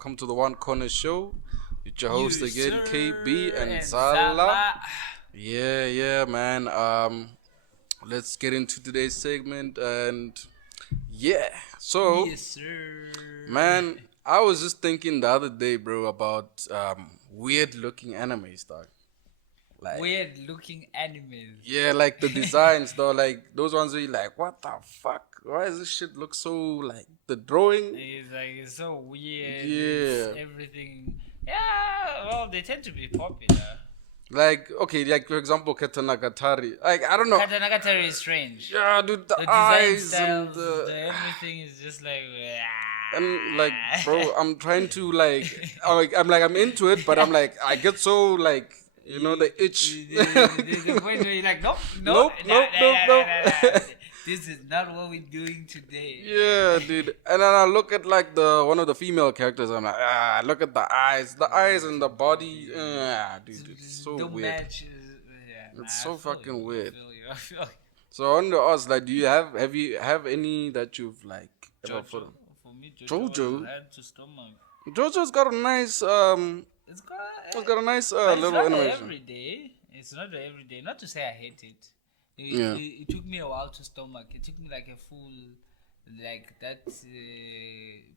welcome to the One Corner Show. It's your host again, Sir, KB and Zala. Zala. Yeah, man. Let's get into today's segment and so Yes, sir. man, I was just thinking the other day, bro, about weird looking animes, dog. Like, Weird looking animals. yeah, like the designs, though, like those ones where you're like, what the fuck? Why does this shit look so like the drawing? It's so weird. Yeah. It's everything. Yeah, well, they tend to be popular. Like, okay, like for example, Katanagatari. Like, I don't know. Katanagatari is strange. Yeah, dude, the The design eyes styles, and the everything is just like. and like, bro, I'm trying to like, I'm into it, but I'm like, I get so like, you know, the itch. The point where you're like, nope. This is not what we're doing today. Yeah, dude. And then I look at like one of the female characters. I'm like, look at the eyes and the body. Dude, it's so Don't weird. match. It's so fucking weird. I feel you. So I wanted to ask, like, do you have any that you've like ever put on? For me, Jojo? Hand to stomach. Jojo's got a nice It's got a nice it's little not animation. every day. It's not every day. Not to say I hate it. Yeah. It took me a while to stomach. It took me like a full, like that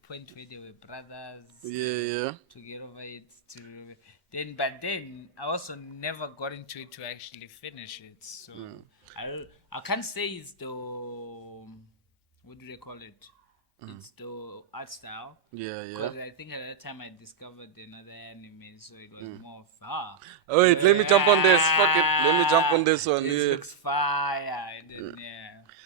point where they were brothers. Yeah. To get over it. But then I also never got into it to actually finish it. So I can't say it's the, what do they call it? It's the art style. Yeah. Because I think at that time I discovered another anime, so it was more of Oh wait, let me jump on this. Fuck it. Let me jump on this one. It Yeah. looks fire. And then,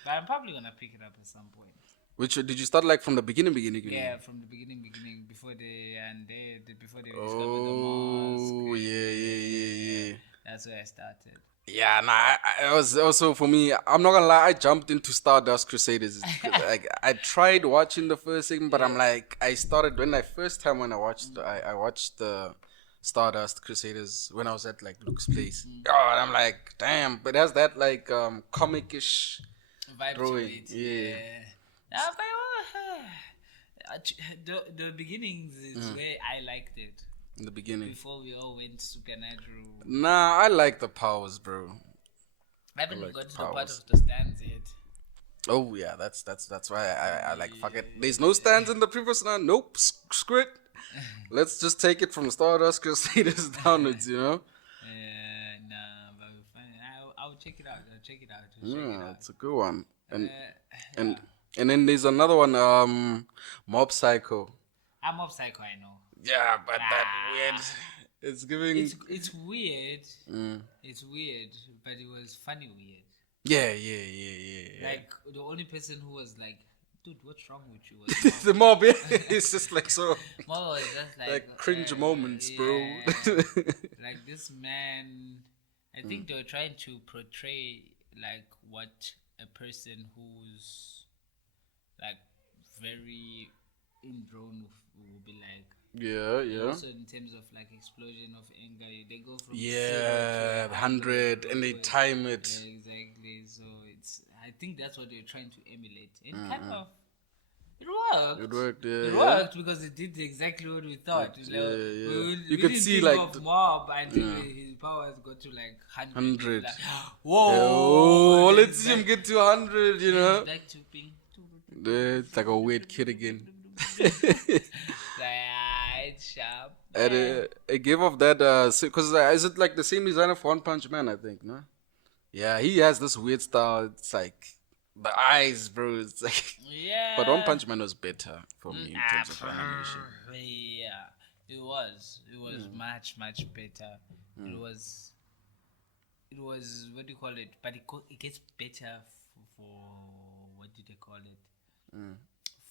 but I'm probably gonna pick it up at some point. Which did you start like from the beginning? Yeah, from the beginning, before before they discovered the Oh, mosque. yeah. That's where I started. Yeah, it was also for me. I'm not gonna lie, I jumped into Stardust Crusaders. Like I tried watching the first segment, but I'm like, I started when I watched the Stardust Crusaders when I was at like Luke's place. Oh, and I'm like, damn, but it has that like comic-ish Vibe drawing. to it. Yeah. But the beginnings is where I liked it. In the beginning. Before we all went supernatural. Nah, I like the powers, bro. I haven't like got to the the part powers. of the stands yet. Oh yeah, that's why I like fuck it. There's no stands in the previous one. Nope, screw it. Let's just take it from Stardust Crusaders downwards, you know. Nah, but we're fine. I'll check it out. Yeah, it's a good one. And then there's another one, Mob Psycho. I'm Mob Psycho, I know. Yeah, but that weird. It's giving. It's weird. It's weird, but it was funny weird. Yeah. Like the only person who was like, "Dude, what's wrong with you?" Was The mob, yeah. It's just like so. Mob was just Like cringe moments, bro. Like this man, I think they were trying to portray like what a person who's like very ingrown will be like. Yeah. Also in terms of like explosion of anger, they go from 0 Yeah, to 100 and they time it. Yeah, exactly. So I think that's what they're trying to emulate. It kind of it worked. It worked, yeah. It worked because it did exactly what we thought. Yeah. We could didn't see think like of mob until his powers got to like 100. 100. Like, whoa! Oh, And let's see then him get to 100, you know. back to ping. It's like a weird kid again. Right, sharp. And it gave off that, because is it like the same designer for One Punch Man, I think, no? Yeah, he has this weird style. It's like the eyes, bro. It's like, Yeah. but One Punch Man was better for me in terms of animation. Yeah, it was much better. It was what do you call it? But it gets better for what do they call it?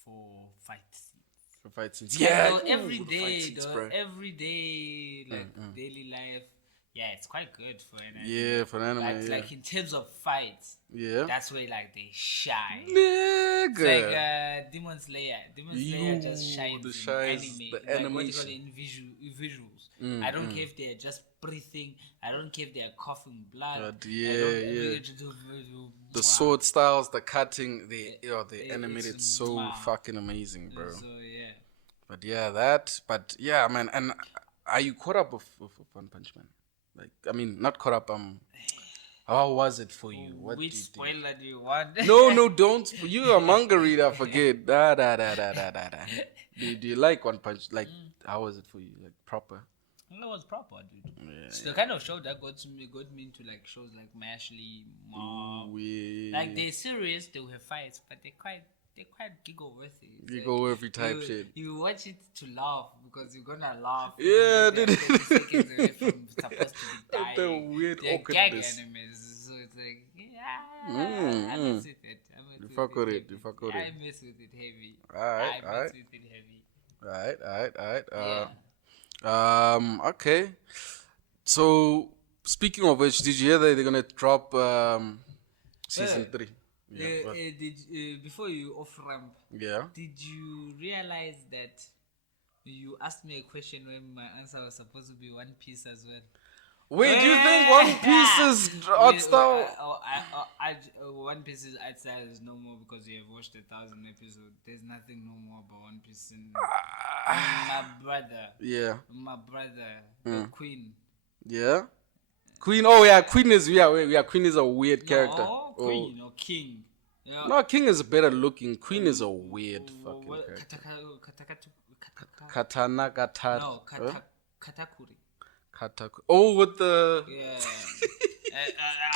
For fights. For fight scenes. Yeah. So every Ooh, the day, fight scenes, bro. like daily life. Yeah, it's quite good for an anime. Yeah, for an anime. But like in terms of fights, Yeah. that's where like they shine. Nigga. It's like Demon Slayer. Demon Slayer just shines the in shines, anime. the Like what you call animation. it in visuals. I don't care if they're just breathing. I don't care if they're coughing blood. Yeah. The sword styles, the cutting, the animated so fucking amazing, bro. So yeah. But yeah, that. But yeah, man. And are you caught up with One Punch Man? Like, I mean, not caught up. How was it for you? What Which do you think? spoiler do you want? No, no, don't. You're a manga reader. Forget. Da. Do you like One Punch? Like, how was it for you? Like, proper? It was proper, dude. Yeah. It's the kind of show that got me into like shows like Mashley, Mob. Ooh, yeah. Like they're serious, they will have fights, but they're quite giggle worthy. Giggle worthy type shit. You watch it to laugh because you're gonna laugh. Yeah, they're dude. 30 seconds away from supposed to be dying. The weird they're gag awkwardness. enemies, so it's like I mess with it. You fuck with it. You fuck with it. I mess with it heavy. Alright, I mess with it heavy. Alright. Yeah. Okay. So, speaking of which, did you hear that they're gonna drop season 3? Yeah. What? Before you off ramp, Yeah. did you realize that you asked me a question when my answer was supposed to be One Piece as well? Wait, do you think One Piece is art style? One Piece is art style is no more because you have watched 1,000 episodes. There's nothing no more about One Piece. My brother, the Queen. Yeah. Queen. Oh yeah, Queen is Queen is a weird character. No, Queen or King. Yeah. No, King is better looking. Queen is a weird fucking character. Katanagatari. No, Katakuri. Oh, with the Yeah.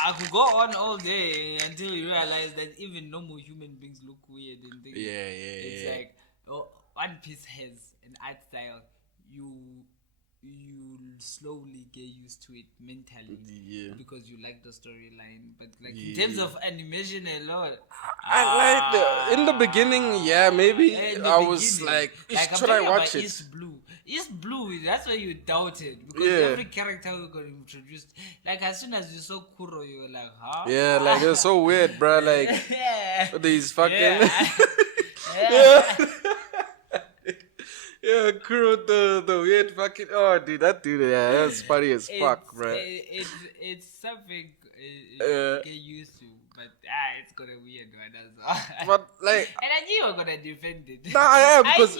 I could go on all day until you realize that even normal human beings look weird and things. It's like One Piece has an art style. You slowly get used to it mentally because you like the storyline. But like in terms of animation alone, I like in the beginning. Yeah, maybe I was like, should I watch it? East Blue, that's why you doubted because every character we got introduced, like as soon as you saw Kuro, you were like, huh? Yeah, like it's so weird, bro. Like these fucking yeah, Kuro, the weird fucking dude, that dude, that's funny as fuck, bro. It's something you get used to. But it's got a weird one as well. But like, and I knew you were gonna defend it. Nah, I am because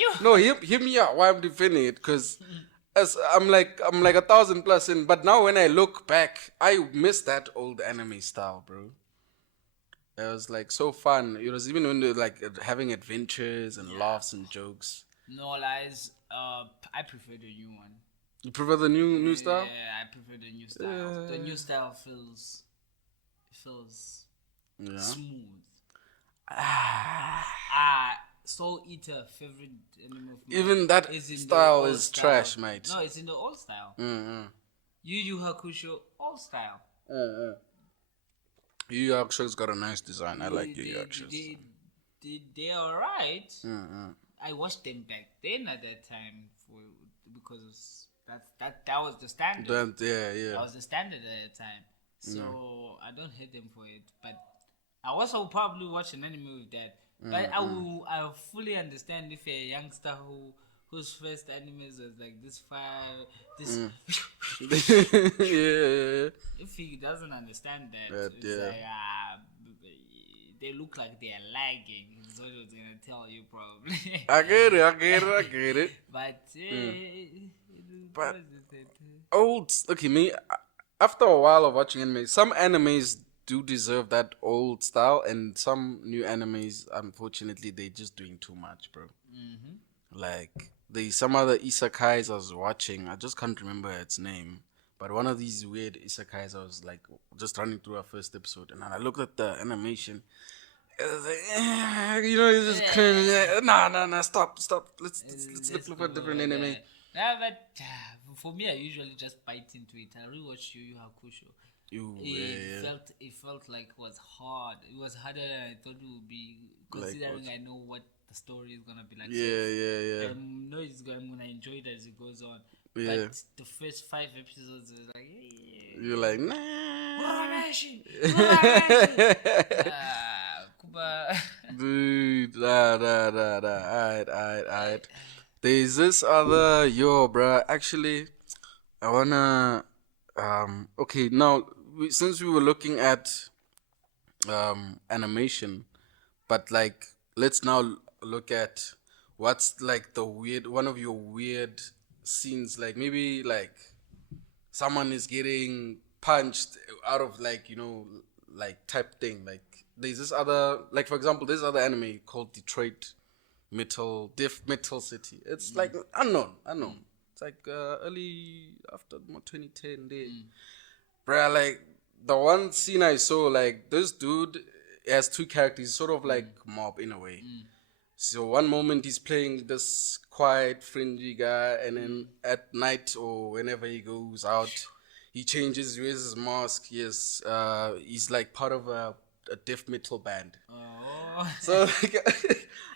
hear me out. Why I'm defending it? Because as I'm like 1,000 plus in. But now when I look back, I miss that old anime style, bro. It was like so fun. It was even when they like having adventures and laughs and jokes. No lies. I prefer the new one. You prefer the new style? Yeah, I prefer the new style. The new style feels smooth. Soul Eater, favorite anime of mine. Even that style is trash, mate. No, it's in the old style. Yu Yu Hakusho, old style. Yu Yu Hakusho's got a nice design. I like Yu Yu Hakusho. They're alright. I watched them back then at that time because that was the standard. That was the standard at that time. So I don't hate them for it, but I also probably watch an anime with that. But I fully understand if a youngster whose first animes was like this if he doesn't understand that, it's like they look like they are lagging. Is what I was gonna tell you probably. I get it. But me after a while of watching anime, some animes do deserve that old style, and some new animes, unfortunately, they're just doing too much, bro. Like some other isekais I was watching, I just can't remember its name, but one of these weird isekais, I was like just running through our first episode, and I looked at the animation. It was like, it's just cringe. Nah, stop. Let's look for a different anime. Nah, but for me, I usually just bite into it. I rewatched Yu Yu Hakusho. It felt like it was hard. It was harder than I thought it would be, considering I know what the story is gonna be like. I know it's gonna enjoy it as it goes on. Yeah. But the first 5 episodes was like, you're like, nah. Dude, alright. There's this other bruh. Actually, I wanna okay, now since we were looking at animation, but like let's now look at what's like one of your weird scenes? Like maybe like someone is getting punched out of like like type thing. Like there's this other, like for example, this other anime called Detroit Metal City. It's like unknown. It's like early after 2010 day. Bruh, like the one scene I saw, like this dude has two characters, sort of like mob in a way. So one moment he's playing this quiet, fringy guy, and then at night or whenever he goes out, he changes, wears his mask. Yes, he's like part of a death metal band. Oh. So like,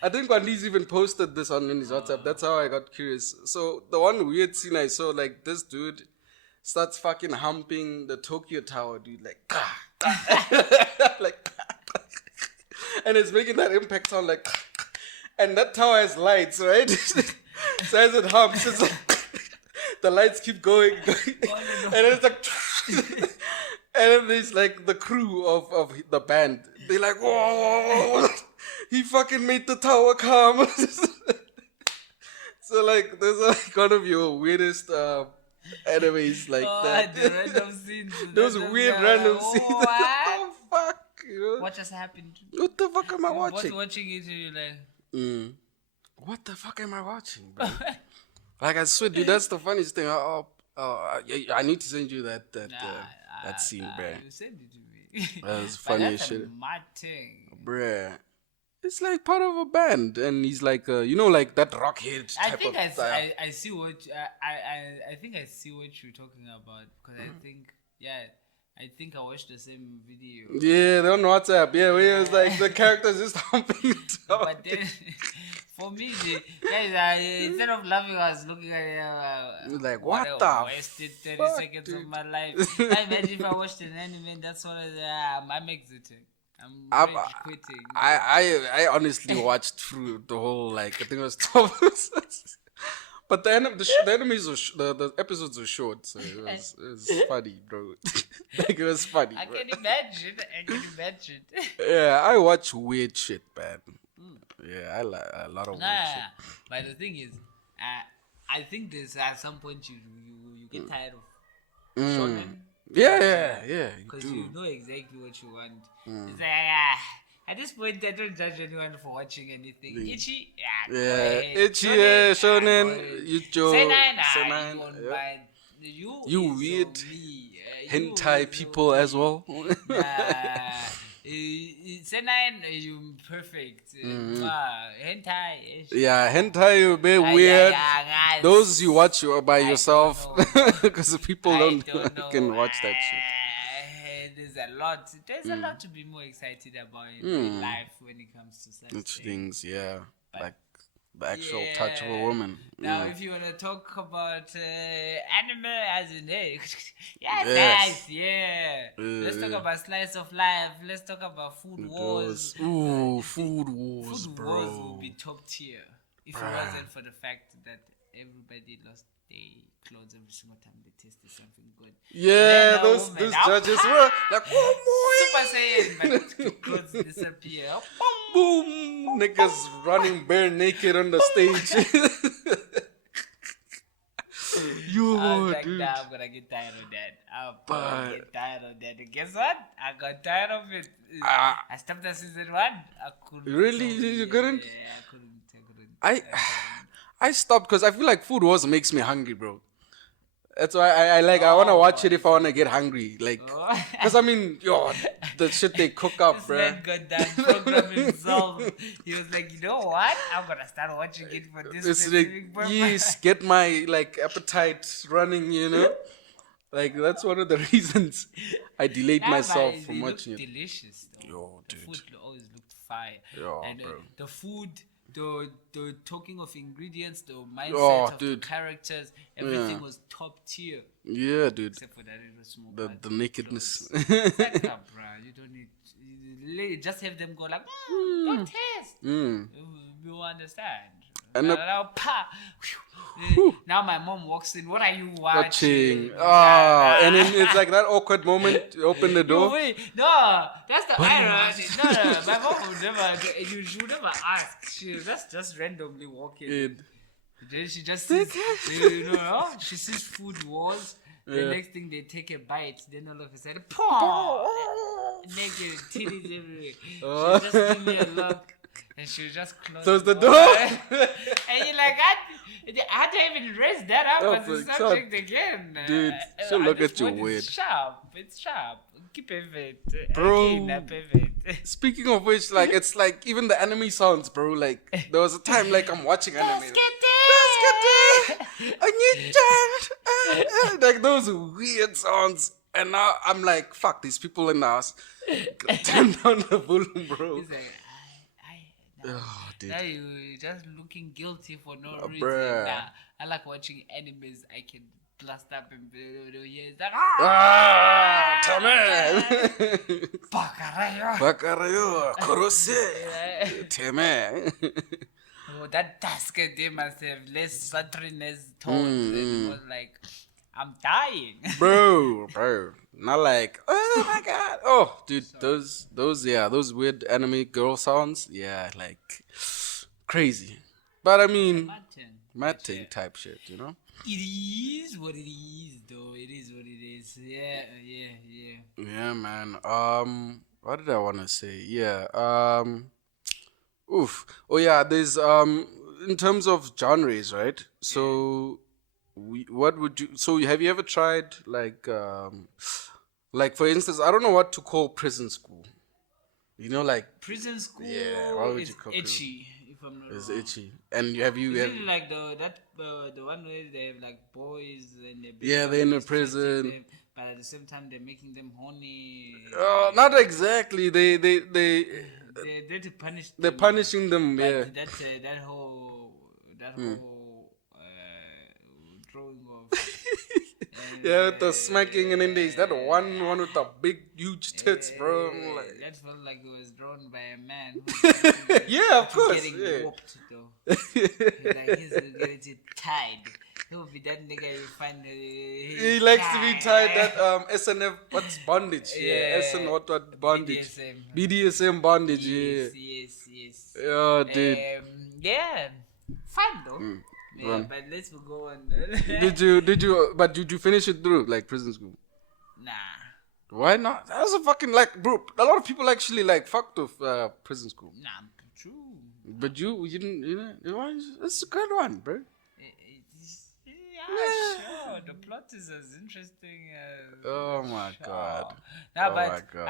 I think Wandi's even posted this on his WhatsApp. That's how I got curious. So the one weird scene I saw, like this dude starts fucking humping the Tokyo Tower, dude, like, like, and it's making that impact sound like, and that tower has lights, right? So as it humps, it's like, the lights keep going, and it's like, and then there's like the crew of the band. They're like, whoa, he fucking made the tower come. So like, those are like one of your weirdest animes like that. The random scenes. Those weird random scenes. What the fuck? What just happened? What the fuck am I watching? Watching it, you're like, what the fuck am I watching, bro? Like I swear, dude, that's the funniest thing. I need to send you that scene, bro. You send it to me. That was funny as shit, mad thing, bruh. It's like part of a band, and he's like, like that rockhead type I think of style. I see what I think I see what you're talking about, because I think I watched the same video. Yeah, they're on WhatsApp. Yeah, where it was like the characters just humping it up. But then, for me, guys, instead of laughing, I was looking at it. Like, what I the wasted 30 fuck, seconds dude? of my life. I imagine if I watched an anime, that's what I'm exiting. I'm rage quitting. I honestly watched through the whole, like, I think it was 12 episodes. But the episodes were short, so it was funny, bro. Like, it was funny. I bro. can imagine. Yeah, I watch weird shit, man. Yeah, I like a lot of weird shit. But the thing is, I think there's at some point you get tired of shonen. Yeah. Because you know exactly what you want. It's like, at this point, I don't judge anyone for watching anything. Ichi, Ichi, shonen, Yujo, Senai, you weird hentai people as well. Senai, you perfect. Hentai. Yeah, hentai, you be weird. Those you watch by yourself, because people don't can watch that shit. There's a lot to be more excited about in life when it comes to such things. Yeah, like the actual touch of a woman. Now, if you want to talk about anime as in, hey, nice, let's talk about slice of life. Let's talk about food wars. Ooh, food wars, food bro. Wars will be top tier if it wasn't for the fact that everybody lost their clothes every single time they tasted something good. Yeah, those judges were like, Super Saiyan, but clothes disappear. Boom! Niggas running bare naked on the stage. Dude. Nah, I'm gonna get tired of that. I'm gonna get tired of that. And guess what? I got tired of it. I stopped at season 1. I couldn't. Really? You couldn't? Yeah, I couldn't. I stopped because I feel like food wars makes me hungry, bro. That's why I want to watch it if I want to get hungry. Like, because I mean, the shit they cook up, bro. This man got that program himself. He was like, you know what? I'm going to start watching it for this specific purpose. Yes, get my, like, appetite running, Like, that's one of the reasons I delayed myself from watching it. Delicious, though. Yo, dude. The food always looked fire. And bro. The food... The talking of ingredients, the mindset of the characters, everything was top tier. Yeah, dude. Except for that little small the nakedness. Back up, bro. You don't need. Just have them go like, don't taste. You understand. And now my mom walks in. What are you watching. watching? And then it's like that awkward moment. You open the door. No, wait, no, that's the irony. No, my mom would never. She would never ask. She just randomly walk in. Then she just sees, she sees food wars. The next thing they take a bite. Then all of a sudden, naked titties everywhere. She just give me a look. And she just close the door. And you're like, I had to even raise that up as a subject again. Dude, she'll look at you weird. It's sharp. Keep it. Bro. Again, Speaking of which, like, it's like even the anime sounds, bro. Like, there was a time, like, I'm watching anime. Like, those weird sounds. And now I'm like, fuck, these people in the house. Turn down the volume, bro. He's like, Oh, dude. now you just looking guilty for no reason. Bruh. Nah, I like watching animes. I can blast up and it's like, Tame! Bakarayo! Korose! Tame! Oh, that task they must have less sultriness tones. And it was like, I'm dying. Bro. Not like, oh my god. Oh, dude, those weird anime girl sounds. Yeah, like, crazy. But I mean, Martin type shit, you know? It is what it is, though. It is what it is. Yeah. Yeah, man. What did I want to say? Yeah. Oof. Oh yeah. There's in terms of genres, right? So, what would you? So, have you ever tried like for instance, I don't know what to call prison school. You know, like prison school. Yeah. What would is you call itchy. If I'm not It's wrong. itchy. And have you? Is Have, it like the one where they have like boys and they're in a prison. them, but at the same time they're making them horny. Not exactly. They're They're to punish. punishing them. But Yeah. that whole throwing off. Yeah, the smacking, and then there's that one with the big, huge tits, bro. I'm like, That felt like it was drawn by a man. yeah, of course. Getting Yeah. whooped though. Like he's getting tied. He will be that nigga you find. He likes to be tied that SNF, what's bondage? Yeah, SN what bondage? BDSM bondage. Yes. Yeah, dude. Yeah, fun though. Yeah, Fun. but let's go on. Did you finish it through like prison school? Nah. Why not? That was a fucking like, bro. A lot of people actually like fucked with prison school. Nah, true. But you didn't, it's a good one, bro. Yeah, sure. The plot is as interesting as. Oh my god. No, Oh but my God.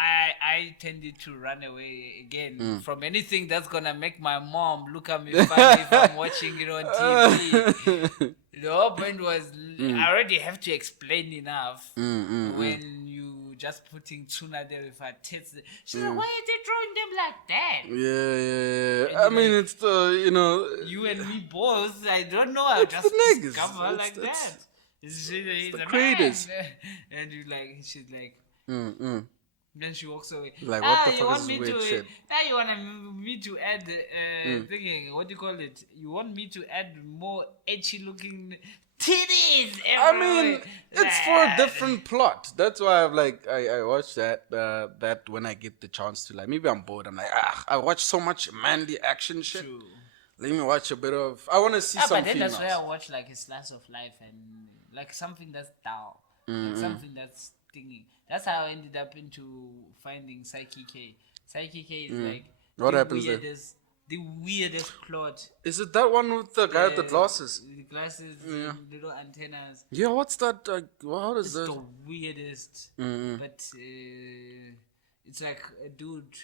I tended to run away again from anything that's gonna make my mom look at me funny if I'm watching it on TV. The whole point was I already have to explain enough when you just putting tuna there with her tits. She's like, why are they drawing them like that? Yeah. I mean, it's the, You and me both, I don't know, I just the niggas. discover like It's- that. He's the a creators. man. And she's like, then she walks away. Like, what the you fuck want is me weird to, shit? Now you want me to add, thinking, what do you call it? You want me to add more edgy looking titties I everywhere. mean, it's for a different plot. That's why I've like I watch that when I get the chance to, like, maybe I'm bored. I'm like, I watch so much manly action shit. True. Let me watch a bit of. I want to see some But then females. that's where I watch like a slice of life and like something that's dull, like something that's stinging. That's how I ended up into finding Psyche K. Psyche K is like What the happens there? The weirdest plot. Is it that one with the guy with the glasses? The glasses, little antennas. Yeah, what's that? How does It's that? the weirdest. But it's like a dude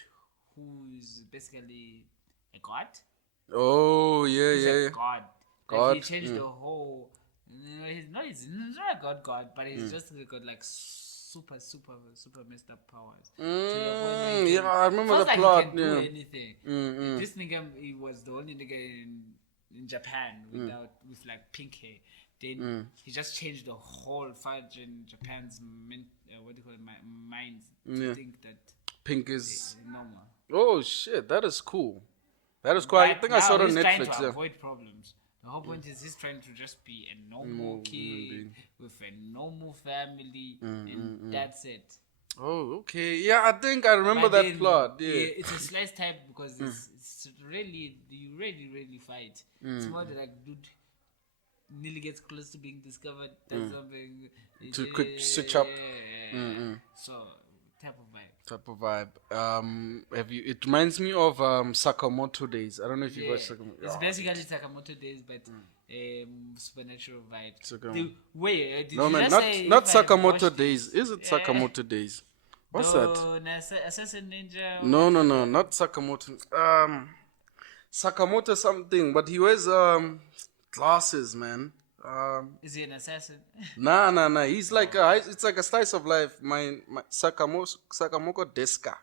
who's basically a god. Oh yeah, He's yeah. a yeah. god. God, Like he changed the whole. He's not a god, but he's just got like super messed up powers. To the point where he Yeah, can- I remember feels the like plot. He can do anything. Mm. This nigga, he was the only nigga in Japan with like pink hair. Then he just changed the whole fudge in Japan's minds to think that Pink it's is. normal. Oh shit, that is cool. That is cool. I Right think I saw it now, on he's trying Netflix. to Yeah. avoid problems. The whole point is he's trying to just be a normal kid being. with a normal family, and that's it. Oh, okay. Yeah, I think I remember But that then, plot. Yeah. it's a slice type because it's really, you really fight. It's more like dude nearly gets close to being discovered. Does something To quick switch up. So type of vibe. Type of vibe. Have you? It reminds me of Sakamoto Days. I don't know if you've watched Sakamoto. It's basically Sakamoto Days, but supernatural vibe. Sakamoto. Wait, did No you man, just not say not if I've Sakamoto watched Days. it? Is it Sakamoto Days? What's that? Assassin Ninja. No, not Sakamoto. Sakamoto something, but he wears glasses, man. Is he an assassin? Nah. He's like it's like a slice of life. My Sakamoto Deska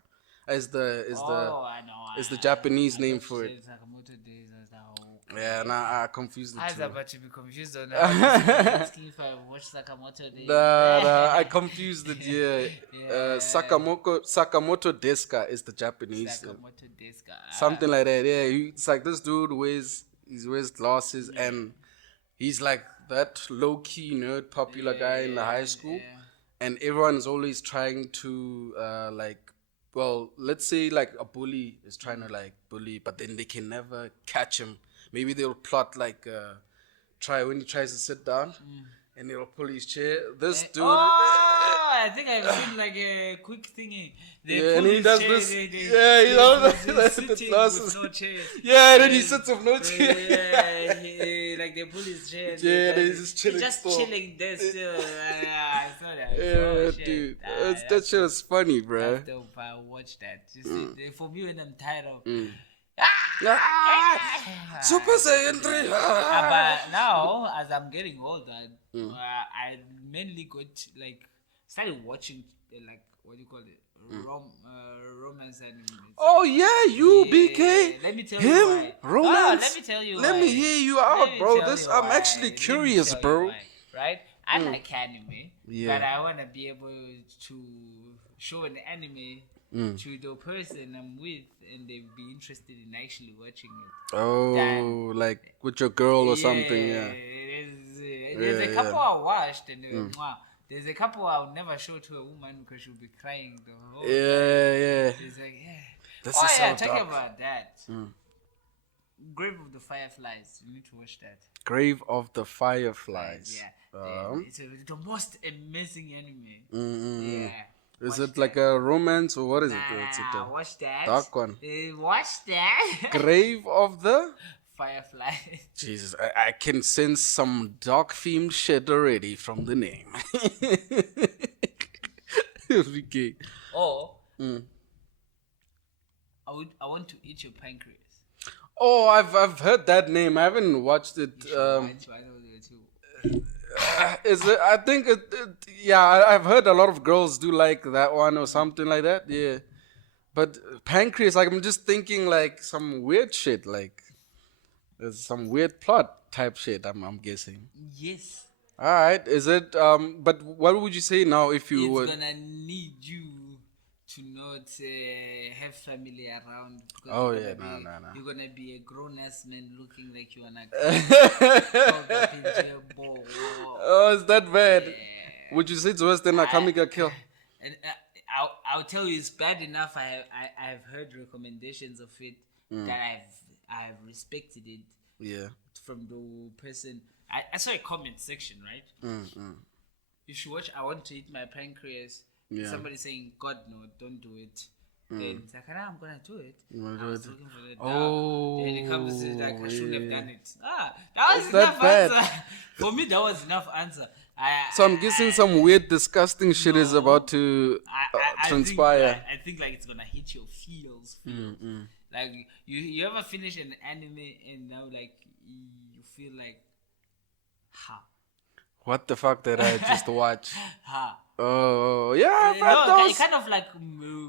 is the I know. is the Japanese I name thought for you it. said Sakamoto Days. I was like, Yeah, nah, I confused the I was two. about to be confused on that. Asking if I watched Sakamoto Days. Nah, I confused it. Yeah, Yeah. Sakamoto Deska is the Japanese. Sakamoto Days. Something like that. Yeah, it's like this dude wears glasses and he's like that low key nerd popular guy in the high school, and everyone is always trying to let's say like a bully is trying to like bully, but then they can never catch him. Maybe they'll plot like try when he tries to sit down. And they'll pull his chair. This dude. I think I've seen like a quick thingy. And he does this. He does the glasses. With no chair. Yeah, and then he sits with no chair. Yeah, like they pull his chair. Yeah, and he's just chilling. He's just chilling there still. I saw that. Yeah, dude. That shit was funny, bro. That's dope. I watched that. Just for me, when I'm tired of. Super Saiyan 3. But now, as I'm getting older, I mainly started watching what do you call it, romance animes. Oh yeah, BK. Let me tell him you why. romance. Let me tell you. Let why. me hear you out, bro. I'm actually curious, bro. Why, right? I like anime, but I want to be able to show an anime to the person I'm with, and they'd be interested in actually watching it. Oh, like with your girl or something, yeah. There's a couple I watched, and there's a couple I'll never show to a woman because she'll be crying the whole time. Yeah. It's like, This is so talking dark. about that. Grave of the Fireflies. You need to watch that. Grave of the Fireflies. Yeah. It's the most amazing anime. Yeah. Is it like a romance or what is it? It's watch that. Dark one. Watch that. Grave of the Firefly. Jesus, I can sense some dark themed shit already from the name. Okay. Or I want to eat your pancreas. Oh, I've heard that name. I haven't watched it. Is it? I think I've heard a lot of girls do like that one or something like that. Yeah, but pancreas, like I'm just thinking like some weird shit, like there's some weird plot type shit. I'm guessing. Yes. All right. Is it? But what would you say now if you would? It's gonna need you to not have family around. Oh you're yeah, gonna be, no. You're gonna be a grown ass man looking like you wanna called up into a ball. Oh, is that bad? Yeah. Would you say it's worse than a Kamika kill? And I'll tell you, it's bad enough. I have heard recommendations of it that I have respected it. Yeah. From the person, I saw a comment section, right? You should watch. I want to eat my pancreas. Yeah. Somebody saying, "God no, don't do it." Then it's like, I'm gonna do it. I was looking for the dog. Then it comes to like, I shouldn't have done it. That was enough answer. For me, that was enough answer. So I'm guessing some weird, disgusting shit is about to transpire. I think like it's gonna hit your feels. Like you ever finish an anime and now like you feel like, what the fuck did I just watch? Oh yeah, it kind of like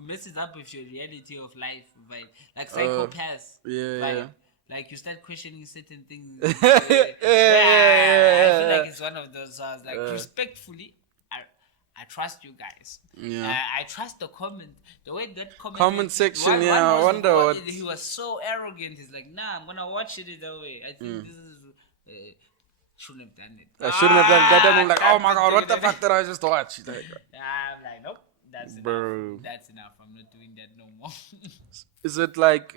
messes up with your reality of life, right? Like Psychopaths. Yeah. Like you start questioning certain things. I feel like it's one of those. Like respectfully, I I trust you guys. Yeah. I trust the way that Comment section, yeah, I wonder what... He was so arrogant. He's like, nah, I'm gonna watch it either way. I think this is shouldn't have done it. I shouldn't have done that. I'm like, oh my god, what the fuck did I just watch? Like, I'm like, nope, that's bro. enough. That's enough. I'm not doing that no more. Is it like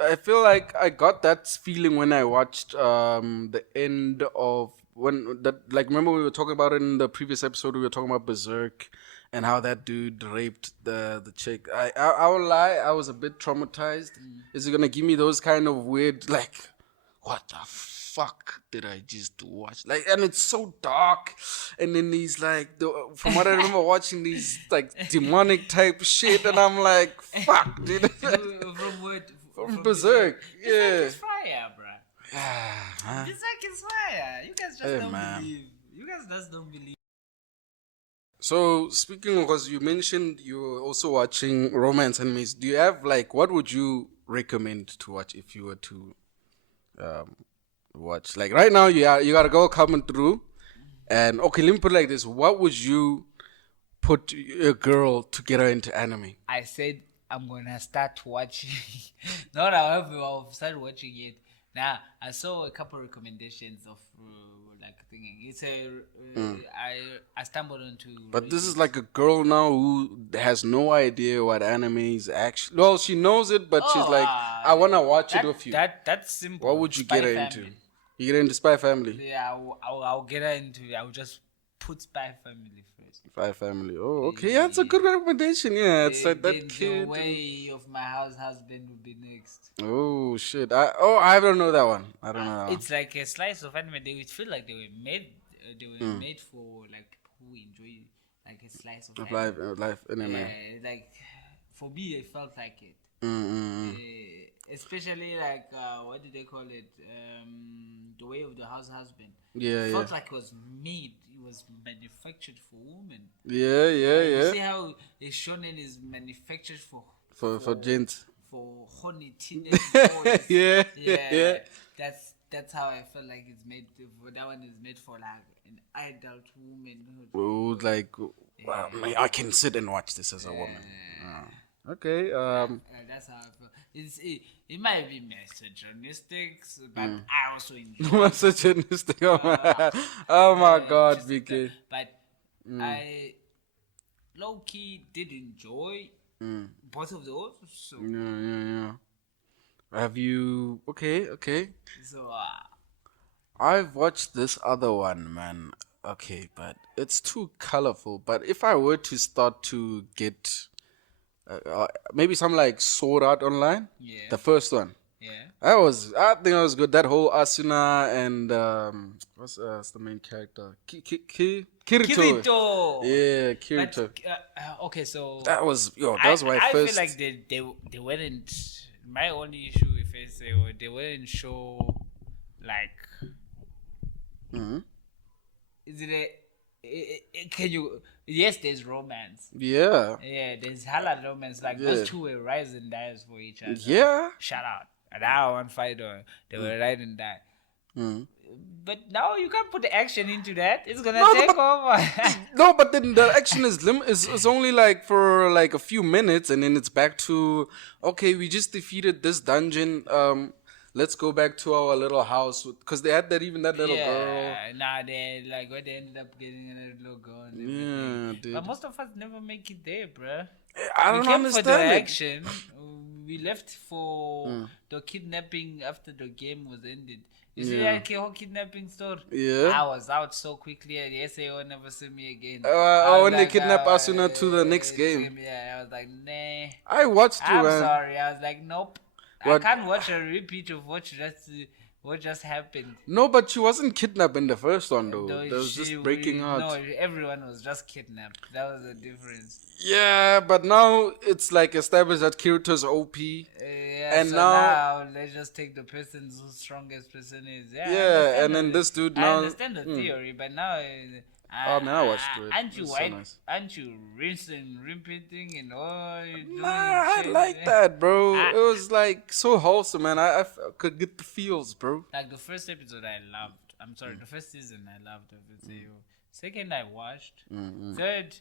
I feel like I got that feeling when I watched the end of remember we were talking about it in the previous episode, we were talking about Berserk and how that dude raped the chick. I will lie, I was a bit traumatized. Is it gonna give me those kind of weird, like, what the fuck did I just watch? Like, and it's so dark, and then these from what I remember watching these like demonic type shit, and I'm like, fuck, dude. From Berserk, yeah. It's fire, bro. Berserk is fire. You guys just don't believe. You guys just don't believe. So speaking of, because you mentioned you're also watching romance animes, do you have what would you recommend to watch if you were to watch? Like right now, you got a girl coming through, and okay, let me put it like this: what would you put a girl to get her into anime? I said I'm gonna start watching. Not however I've started watching it. Now I saw a couple recommendations of thinking. It's I stumbled into. But this is like a girl now who has no idea what anime is actually. Well, she knows it, but she's like, I wanna watch it with you. That's simple. What would you get her into? You get into Spy Family? Yeah, I'll get her into. I'll just put Spy Family first. Spy Family. Oh, okay. Yeah, it's a good recommendation. Yeah, it's like that kid. The Way of My Husband would be next. Oh shit! I don't know that one. I don't know that one. It's like a slice of anime. They would feel like they were made. Made for like people who enjoy like a slice of life anime. Yeah, like for me, it felt like it. Especially like what do they call it? The Way of the Husband. Yeah, it felt like it was made. It was manufactured for women. Yeah. You see how a shonen is manufactured for gents. For horny teenage boys. yeah. That's how I felt like it's made. That one is made for like an adult womanhood. Oh, like wow, I can sit and watch this as a woman. Okay. That's how I feel. It might be misogynistic, but I also enjoy. Misogynistic. Oh my God, BK. But I low key did enjoy both of those. So yeah. Have you? Okay. So I've watched this other one, man. Okay, but it's too colorful. But if I were to start to get maybe some like Sword Art Online, the first one, I think that was good. That whole Asuna and what's the main character? Kirito. Yeah, Kirito. But, okay, so that was my first. I feel like they weren't. My only issue with it, they wouldn't show like. Is it can you? Yes, there's romance. Yeah. Yeah, there's hella romance. Like those two were rise and dies for each other. Yeah. Shout out. And I one fighter, they were rise and die. But now you can't put the action into that. It's gonna take over. No, but then the action is only like for like a few minutes, and then it's back to okay. We just defeated this dungeon. Let's go back to our little house because they had that little girl. Nah, they like where they ended up getting a little girl. Yeah, dude. But most of us never make it there, bruh. I don't understand for the action. We left for the kidnapping after the game was ended. You see that whole kidnapping story? Yeah. I was out so quickly and the SAO never see me again. When they kidnapped Asuna to the next game. Yeah, I was like, nah. I watched you, I'm man. sorry. I was like, nope. What? I can't watch a repeat of what just happened. No, but she wasn't kidnapped in the first one, though. That was just breaking out. No, everyone was just kidnapped. That was the difference. Yeah, but now it's like established that Kirito's OP. And so now let's just take the person whose strongest person is. Yeah, and then this dude now. I understand the theory, but now. I watched it. Aren't you white? So nice. Aren't you rinsing, repeating, and all? I like that, bro. It was like so wholesome, man. I could get the feels, bro. Like the first episode, I loved. I'm sorry, the first season I loved. Second, I watched. Third,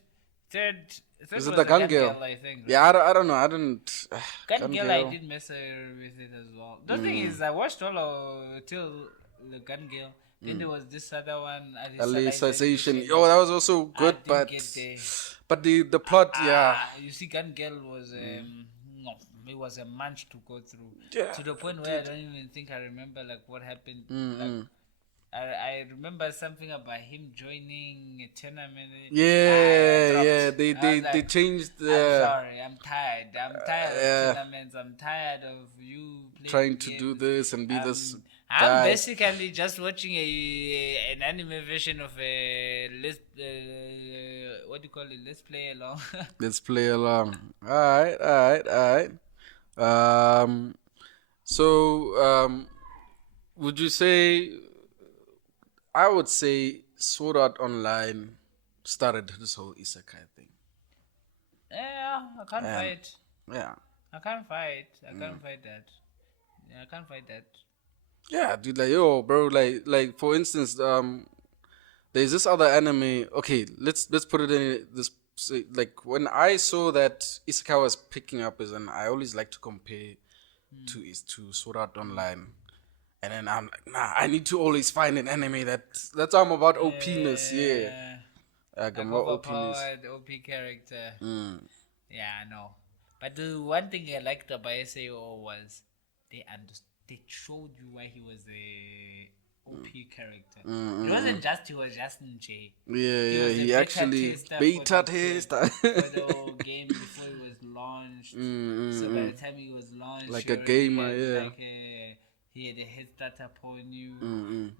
Third Is was it the a Gun Girl? I think. Right? Yeah, I don't know. I don't. Gun Girl, I did mess with it as well. The thing is, I watched all till the Gun Girl. Then there was this other one, Alicization. Oh, that was also good, I but didn't get there. the plot, yeah. You see, Gun Girl was no, it was a munch to go through. Yeah, To the point where I don't even think I remember like what happened. Like I remember something about him joining a tournament. Yeah. They like, changed I'm the sorry, I'm tired. I'm tired of tournaments. I'm tired of you trying playing to do games. this and be this I'm guy. basically just watching an anime version of a what do you call it? Let's play along. Let's play along. All right. So would you say? I would say Sword Art Online started this whole isekai thing. Yeah, I can't fight. Yeah. I can't fight. I can't fight that. Yeah, I can't fight that. Yeah, dude, like yo, bro, like for instance, there's this other anime. Okay, let's put it in this. Like when I saw that isekai was picking up, and I always like to compare to Sword Art Online, and then I'm like, nah, I need to always find an anime that's why I'm about OP-ness, yeah. Like I'm about OP-ness. overpowered OP character. Yeah, I know. But the one thing I liked about SAO was they showed you why he was a OP character. It wasn't just he was just Nche. Yeah, he actually beta tester for the whole game before it was launched. So by the time he was launched, like he a already gamer, had, yeah. like he had a head start upon you.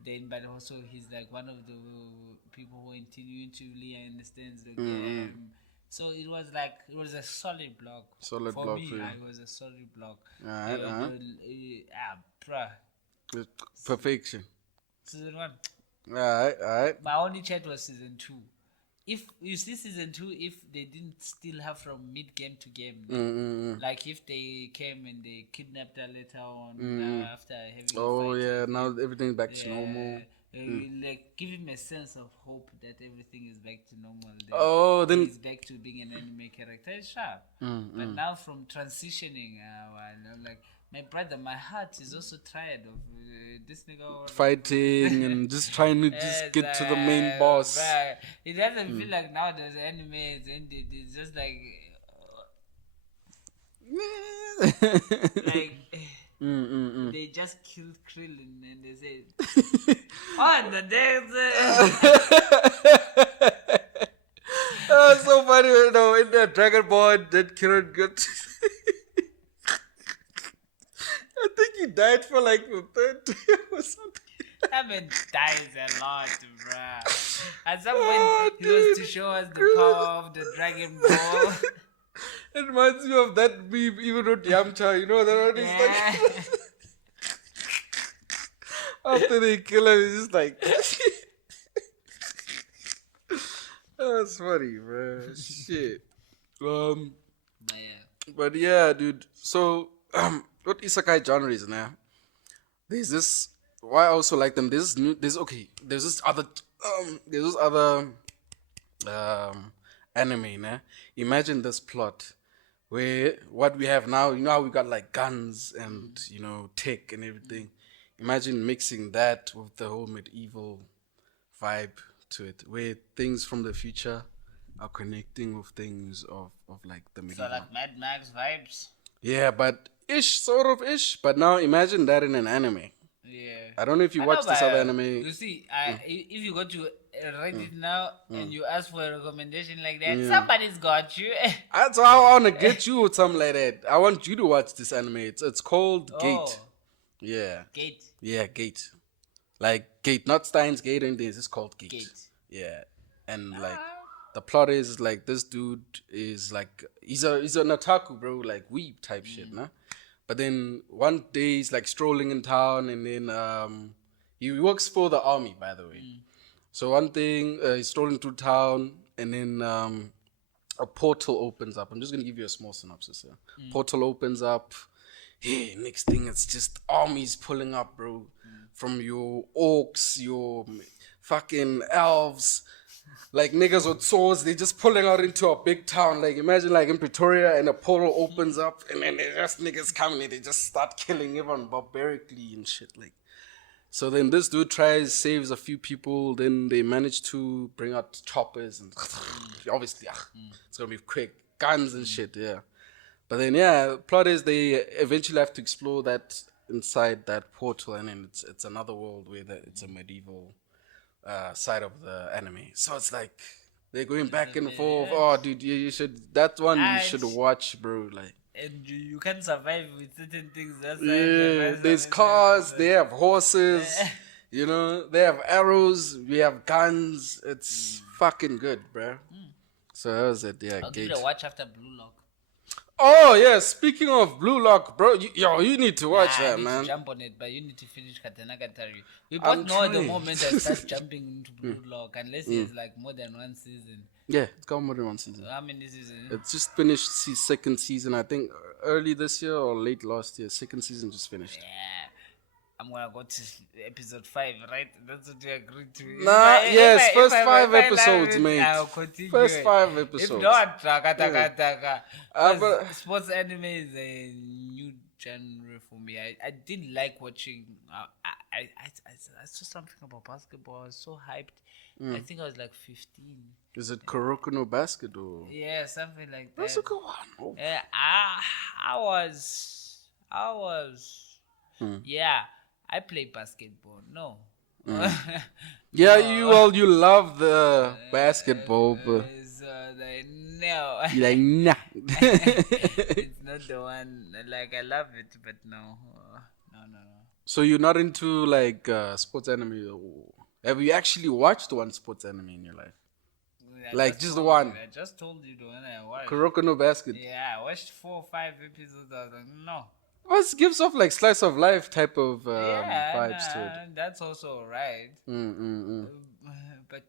Then, but also he's like one of the people who intuitively understands the game. So it was a solid block. For me, it was a solid block. Bruh. Perfection. Season 1. Alright. My only chat was season 2. If you see season 2, if they didn't still have from mid game to game, like if they came and they kidnapped her later on after having a fight, yeah, now everything's back to normal. Like give him a sense of hope that everything is back to normal. Then he's back to being an anime character. It's sharp. But now from transitioning, I'm like, my brother, my heart is also tired of this nigga fighting and just trying to just get to the main boss. It doesn't feel like now there's anime is ended. It's just like they just killed Krillin and they said, on the That's so funny, you know, in the Dragon Ball that Krillin got I think he died for like the third time or something. That man dies a lot, bruh. At some point, he was to show us the power of the Dragon Ball. It reminds me of that meme, even with Yamcha, you know, that one is like... After they kill him, he's just like... That's funny, bro. Shit. But yeah, dude. So, what isekai genre is now? There's this... Why I also like them, there's this other anime, nah? Imagine this plot where what we have now, you know how we got like guns and, you know, tech and everything. Imagine mixing that with the whole medieval vibe to it, where things from the future are connecting with things of like the medieval. So like Mad Max vibes? Yeah, but sort of ish. But now imagine that in an anime. Yeah. I don't know if you watch this other anime. You see, if you go to Reddit now and you ask for a recommendation like that, somebody's got you. That's how I want to get you with something like that. I want you to watch this anime. It's called Gate. Yeah. Gate. Yeah, Gate. Like Gate, not Steins Gate or anything. It's just called Gate. Yeah. And like the plot is like this dude is like he's an otaku, bro, like weeb type shit, nah? But then one day he's like strolling in town, and then he works for the army, by the way. So one thing, he's strolling through town, and then a portal opens up. I'm just gonna give you a small synopsis here. Portal opens up. Hey, next thing it's just armies pulling up, bro. From your orcs, your fucking elves, Like niggas with swords, they just pulling out into a big town. Like imagine like in Pretoria and a portal opens up and then they just niggas coming and they just start killing everyone barbarically and shit. Like so then this dude saves a few people, then they manage to bring out choppers and obviously it's gonna be quick. Guns and shit, yeah. But then yeah, plot is they eventually have to explore that inside that portal and then it's another world where it's a medieval side of the anime. So it's like they're going back and forth. Oh, dude, you should that one you should watch, bro. Like, and you can't survive with certain things. That's yeah, there's cars. They have horses. You know, they have arrows. We have guns. It's fucking good, bro. So that was it. Yeah, I'll give it a watch after Blue Lock. Oh yeah, speaking of Blue Lock, bro, you need to watch that, I need man. to jump on it, but you need to finish Katanagatari. We both know the moment I start jumping into Blue Lock, unless it's like more than one season. Yeah, it's got more than one season. How many seasons? It's just finished second season, I think early this year or late last year. Second season just finished. Yeah. I'm gonna go to episode 5, right? That's what we agreed to. First 5 episodes, mate. I'll continue. First 5 episodes. If not, taka. Sports anime is a new genre for me. I did like watching. I saw something about basketball. I was so hyped. I think I was like 15. Is it Kuroko no Basket or? Yeah, something like that. That's a good one. Yeah, I was. Yeah. I play basketball. No. Yeah, you love the basketball, but so no. you're like nah. It's not the one. Like I love it, but no. No. So you're not into like sports anime? Have you actually watched one sports anime in your life? Like just the one? I just told you the one I watched. Kuroko no Basket. Yeah, I watched 4 or 5 episodes. I was like, no. Well, it gives off like slice of life type of vibes to it. That's also right. But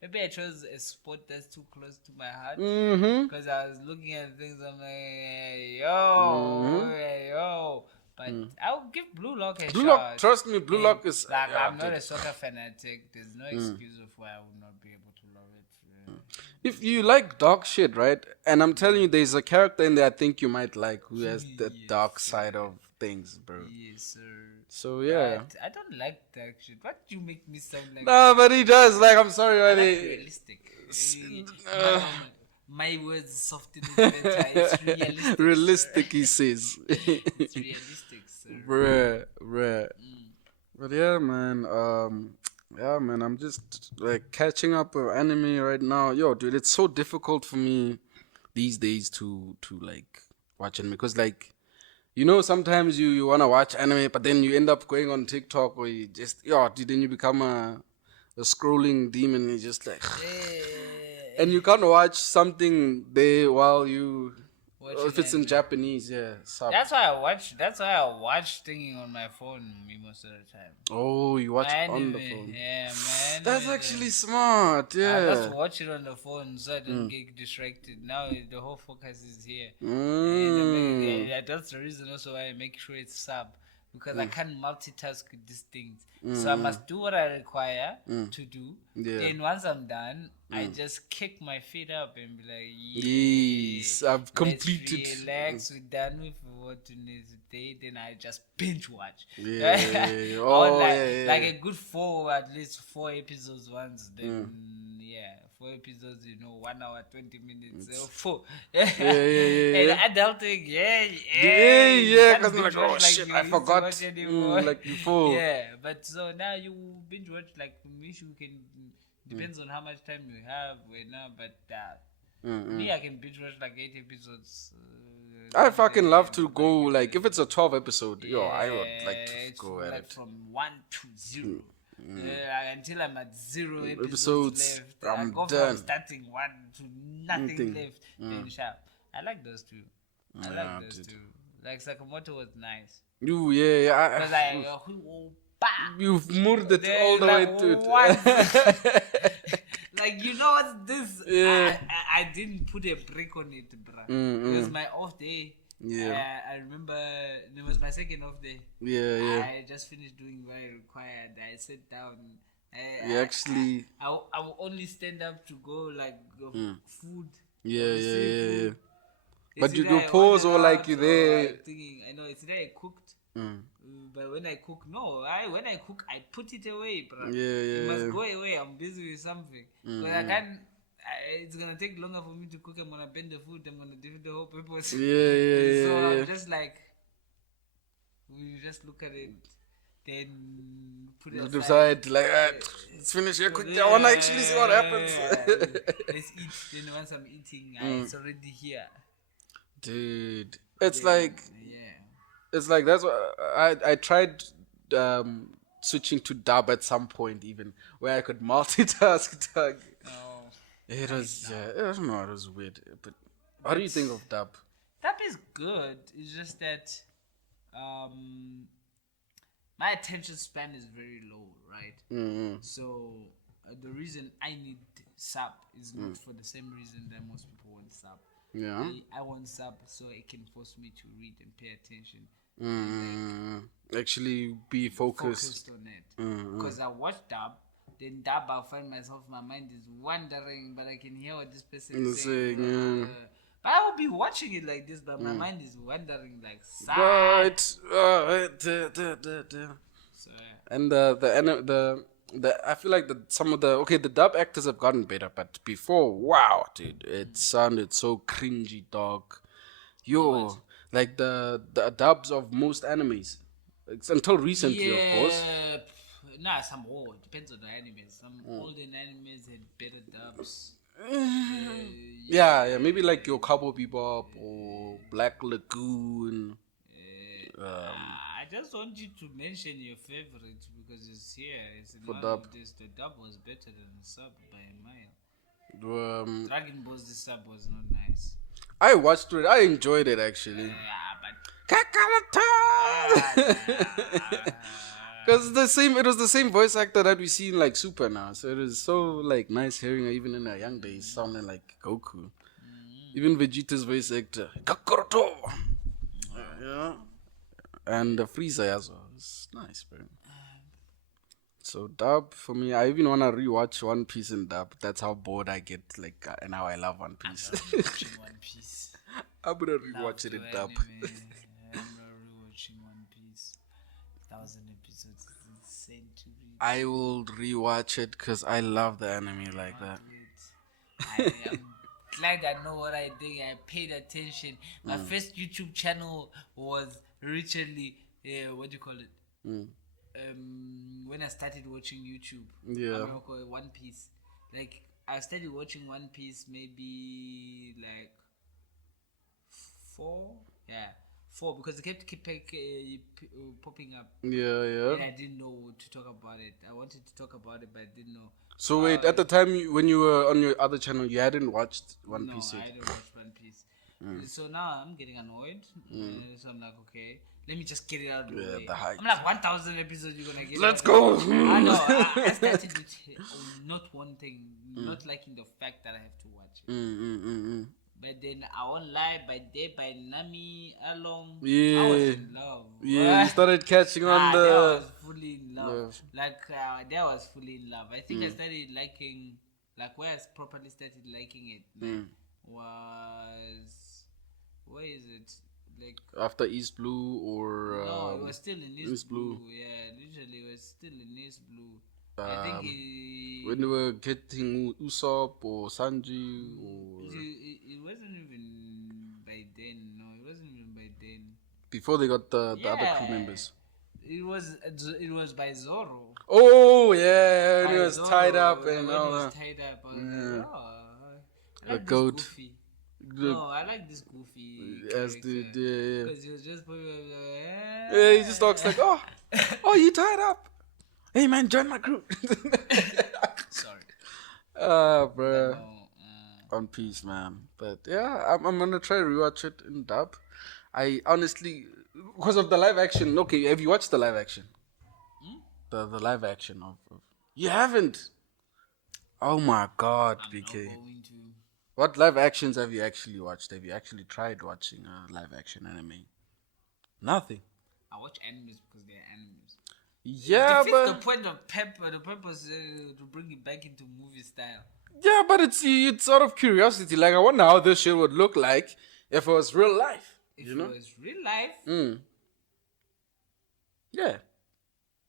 maybe I chose a sport that's too close to my heart because I was looking at things. I'm like, hey, yo. But I'll give Blue Lock a shot. Blue Lock, trust me, Blue Lock is. Like, I'm not a soccer fanatic. There's no excuse of why I would not be able to love it. If you like dark shit, right? And I'm telling you, there's a character in there I think you might like who has the dark side of things, bro. Yes, sir. So yeah. But I don't like dark shit. What do you make me sound like? No, but he does. Like, I'm sorry, I like buddy. realistic. My words soften it better. It's realistic. Realistic, he says. It's realistic, sir. Bruh. But yeah, man. Yeah, man, I'm just like catching up with anime right now. Yo, dude, it's so difficult for me these days to like watch anime because like, you know, sometimes you want to watch anime, but then you end up going on TikTok or you just, then you become a scrolling demon. You just like, and you can't watch something there while you. If it's in Japanese, yeah. Sub. That's why I watch thinking on my phone most of the time. Oh, you watch it on the phone. Yeah, man. That's actually smart. Yeah. I just watch it on the phone so I don't get distracted. Now the whole focus is here. And that's the reason also why I make sure it's sub. Because I can't multitask with these things. So I must do what I require to do. Yeah. Then once I'm done, I just kick my feet up and be like, yes, I've completed. Let's relax, we're done with what we need today. Then I just binge watch. Yeah. Like a good 4, at least 4 episodes once. Then 4 episodes, 1 hour, 20 minutes. 4. And adulting, because I'm like, oh shit, I forgot. Like before. Yeah, but so now you binge watch, like, you can, depends on how much time you have, but me, I can binge watch like 8 episodes. I fucking love to go, like, if it's a 12 episode, I would like to go at it. From 1 to 0. Until I'm at 0 episodes left. I'm I go done. from starting 1 to nothing left. Then sharp. I like those two. Like Sakamoto was nice. You've moved it all the way to it. Like, what's this? I didn't put a break on it, bruh. It was my off day. Yeah. I remember it was my second off day. Yeah. I just finished doing what I required. I sat down. You actually. I will only stand up to go like food. Yeah, or yeah, receive yeah, yeah. food. But It's you either do I pause order or like out you or there. I'm thinking, I know it's either I cooked. Mm. But when I cook, no. When I cook, I put it away, bro. Yeah, It yeah, must yeah. go away. I'm busy with something. But I can't. It's gonna take longer for me to cook. I'm gonna bend the food. I'm gonna defeat the whole purpose. Yeah, yeah, So yeah, yeah. I'm just like, we just look at it, then put it To aside. decide, like, let's finish here quick. I want to actually see what happens. Let's eat. Then once I'm eating, it's already here. Dude, it's Then, like, it's like that's what I tried switching to dub at some point, even where I could multitask. Doug. Oh, It was, yeah, I don't know, it was weird. But what do you think of dub? dub is good. It's just that my attention span is very low, right? So the reason I need sub is not for the same reason that most people want sub. Yeah. I want sub so it can force me to read and pay attention. Actually be focused. On it. Because I watch dub, then dub I'll find myself, my mind is wandering, but I can hear what this person is saying. But I will be watching it like this, but my mind is wandering like side. Right. So, And I feel like some of the dub actors have gotten better, but before, wow, dude, it sounded so cringy, dog. Yo, like the dubs of most animes, it's until recently, of course. Nah, some old. Depends on the animes. Some older animes had better dubs. Yeah, maybe like your Cowboy Bebop or Black Lagoon. I just want you to mention your favorite because it's here. It's in For one dub. of this. The dub was better than the sub by a mile. Dragon Ball Z sub was not nice. I watched it. I enjoyed it actually. Because it was the same voice actor that we see in like Super now. So it is so like nice hearing her even in her young days sounding like Goku. Even Vegeta's voice actor, Kakaroto. Yeah. And Frieza as well. It's nice, bro. So dub for me, I even want to rewatch One Piece in dub. That's how bored I get, like, and how I love One Piece. I'm not rewatching One Piece. I'm gonna rewatch it in dub. I'm not rewatching One Piece. 1,000 episodes is insane to read. I will rewatch it because I love the anime like that. I am glad I know what I did. I paid attention. My first YouTube channel was originally, what do you call it? When I started watching YouTube, Yeah. I'm gonna call it One Piece. Like I started watching One Piece maybe like 4, because it kept popping up. Yeah. And I didn't know to talk about it. I wanted to talk about it, but I didn't know. So wait, at the time when you were on your other channel, you hadn't watched One Piece No, yet? I didn't watch One Piece. So now I'm getting annoyed. So I'm like, okay, let me just get it out of the way. The hype. I'm like 1,000 episodes you're gonna get. Let's out go. of it. I know. I started with not wanting, not liking the fact that I have to watch it. But then I won't lie, by Nami along, I was in love. Yeah, you started catching on there I the. was fully in love. There I was fully in love. I think I started liking, like where I properly started liking it was, where is it? Like After East Blue or. no, it was still in East Blue. Yeah, literally, it was still in East Blue. I think when they were getting Usopp or Sanji or. It wasn't even by then. No, it wasn't even by then. Before they got the other crew members. It was by Zoro. Oh yeah, By he was Zoro, tied up when and he all was that. tied up. I was like, I The like goat. this Goofy. No, I like this Goofy. Yes, dude, yeah. Because he was just Yeah, he just talks like, oh, you tied up. Hey man, join my crew. Sorry. Bruh. One Piece, man. But yeah, I'm gonna try to rewatch it in dub. I honestly, because of the live action. Okay, have you watched the live action? The live action of you haven't. Oh my God, I'm BK. not going to. What live actions have you actually watched? Have you actually tried watching a live action anime? Nothing. I watch animes because they're animes. Yeah, defeats the but point of the purpose to bring it back into movie style. yeah, but it's sort of curiosity. Like I wonder how this shit would look like if it was real life. If You it know? was real life, Yeah.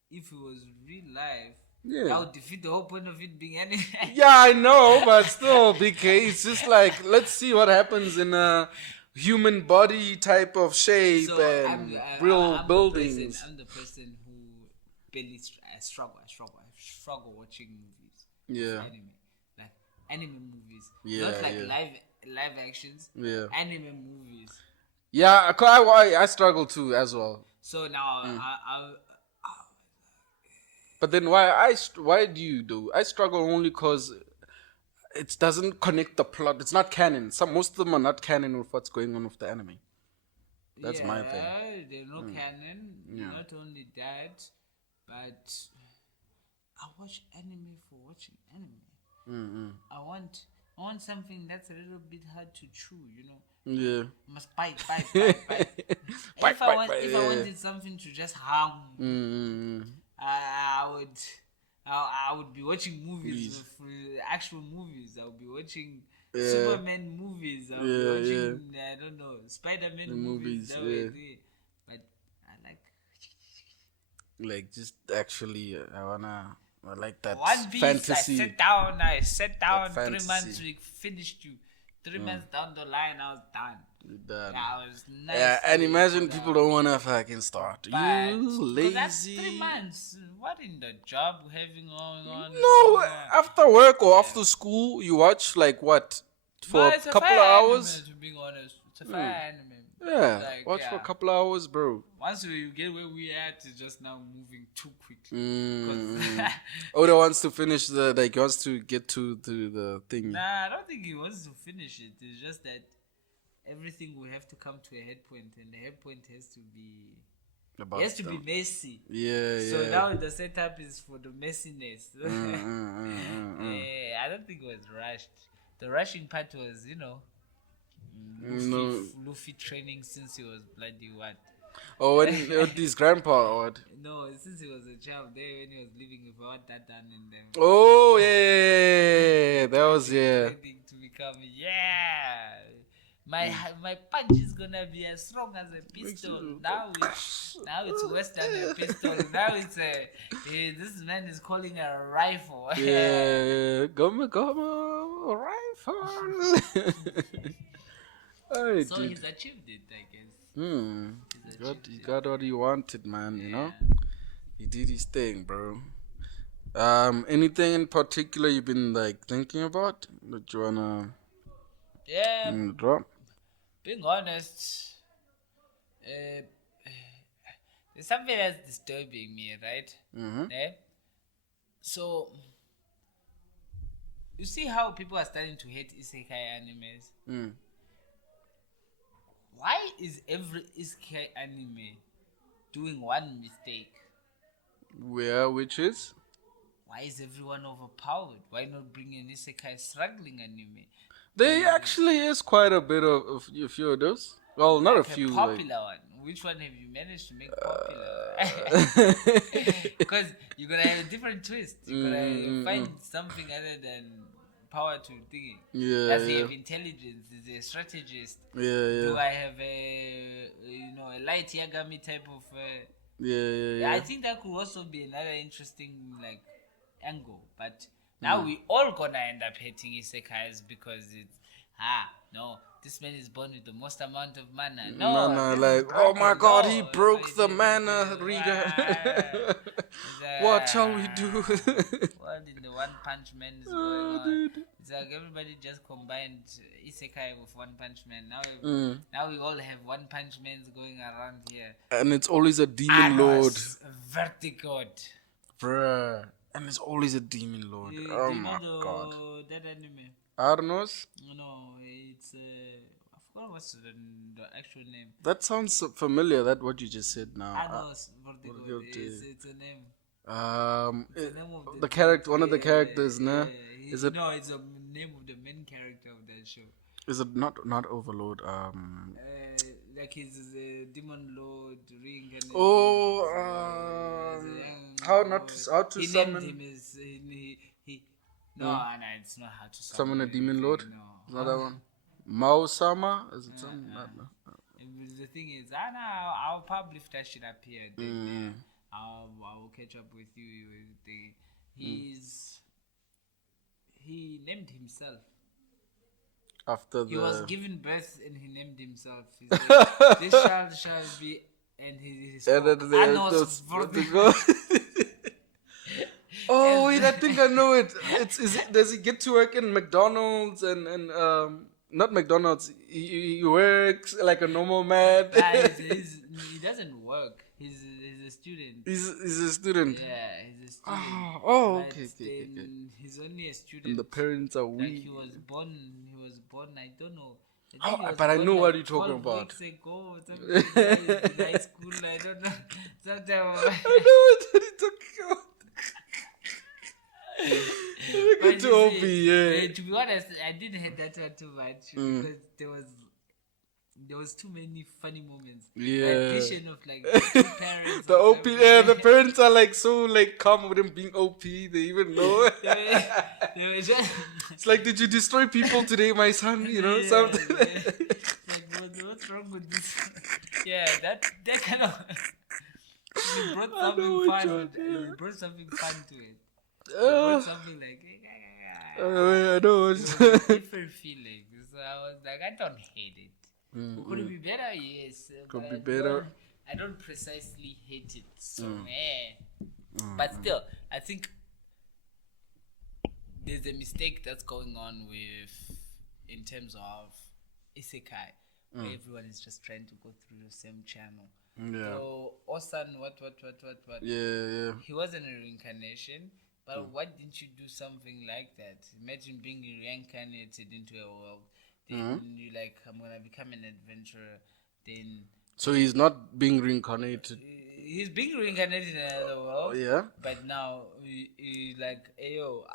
if it was real life, Yeah. that would defeat the whole point of it being anime. Yeah, I know, but still, BK, it's just like let's see what happens in a human body type of shape So and real I'm buildings. I'm the person who barely I struggle watching movies. Yeah. Anime, like anime movies, Yeah, not like yeah. live actions. Yeah. Anime movies. Yeah, I struggle too as well. So now But then why do you do? I struggle only because it doesn't connect the plot. It's not canon. Most of them are not canon with what's going on with the anime. That's my thing. They're no canon. Yeah. Not only that, but I watch anime for watching anime. I want something that's a little bit hard to chew, you know. Yeah. Must bite. Bite, If I wanted something to just hum, I would be watching movies, actual movies. I would be watching Superman movies. I would be watching I don't know, Spider-Man movies. That way there. But I like just actually I like that One Piece. fantasy. I sat down 3 fantasy. months we finished you. 3 months down the line I was done. Done. Yeah, I was nice. Yeah, and imagine people don't want to fucking start. But You lazy. that's 3 months. What in the job having going on? No, after work or after school, you watch like what for It's a couple of hours. Anime, to be honest, it's a fire anime. Yeah, Like, watch for a couple of hours, bro. Once you get where we at, it's just now moving too quickly. Oda wants to finish he wants to get to the thing. Nah, I don't think he wants to finish it. It's just that everything will have to come to a head point, and the head point has to be be messy. Yeah, So yeah. now the setup is for the messiness. Yeah, I don't think it was rushed. The rushing part was, Luffy training since he was bloody what? Oh, when his grandpa or what? No, since he was a child there when he was living with what that done in them. Oh yeah. That was Training to become my punch is gonna be as strong as a pistol. Now it's worse than a pistol. Now it's this man is calling a rifle. Yeah, go, rifle. So he's achieved it, I guess. He got what he wanted, man. You know, he did his thing, bro. Anything in particular you've been like thinking about that you wanna drop? Being honest, there's something that's disturbing me, right? So you see how people are starting to hate Isekai animes. Why is every Isekai anime doing one mistake? Which is? Why is everyone overpowered? Why not bring an Isekai struggling anime? There actually is quite a bit of a few of those. Well, not Like a few. A popular one. Which one have you managed to make popular? Because you're gonna have a different twist. You're gonna find something other than power to thinking. Does he have intelligence? Is he a strategist? Do I have a light Yagami type of? I think that could also be another interesting angle. But now we all gonna end up hating isekais because it's this man is born with the most amount of mana. No, like, oh my god, he broke the mana reader. What shall we do? What in the One Punch Man is going on? Dude. It's like everybody just combined isekai with One Punch Man. Now we all have One Punch Mans going around here. And it's always a demon lord. Vertigo. Bruh. And it's always a demon lord. Oh my god. That anime? Arnos? No, it's I forgot what's the actual name. That sounds so familiar. That what you just said now. Arnos Vertigo. It's a name. It's the name of the character. One of the characters, nah. Is it? No, it's the name of the main character of that show. Is it not Overlord? like his demon lord reincarnated. Oh, as a young how boy. to He summon? named him as he. No, no, it's not how to Summon a anything, demon lord? No, Is that that one? Mao-sama? Is it something? No. The thing is, I'll probably flash it up here. Then I'll catch up with you. He named himself. After He the was given birth and he named himself. He said, this child shall be, and he spoke. Oh wait, I think I know it. Does he get to work in McDonald's and not McDonald's? He works like a normal man. He doesn't work. He's a student. He's a student. Yeah, he's a student. Okay. He's only a student. And the parents are weak. Like he was born. I don't know. But I know what you're talking about. Weeks ago, in high school. I don't know. I know what you're talking about. To OP, yeah. To be honest, I didn't hate that one too much because there was too many funny moments. Yeah. The addition of like two parents. The OP, the parents are like so like calm with him being OP. They even know. they were just, it's like, did you destroy people today, my son? You know, something. Like, what's wrong with this? Yeah, that kind of. He brought something fun. He brought something fun to it. Something like I know. Different feeling. So I was like, I don't hate it. Could it be better? Yes. Could be better. I don't precisely hate it. So but still, I think there's a mistake that's going on in terms of Isekai, where everyone is just trying to go through the same channel. Yeah. So Osan, what? Yeah. He wasn't a reincarnation. But why didn't you do something like that? Imagine being reincarnated into a world. Then you like, I'm gonna become an adventurer. Then so he's not being reincarnated. He's being reincarnated in another world. Yeah. But now he like, ayo,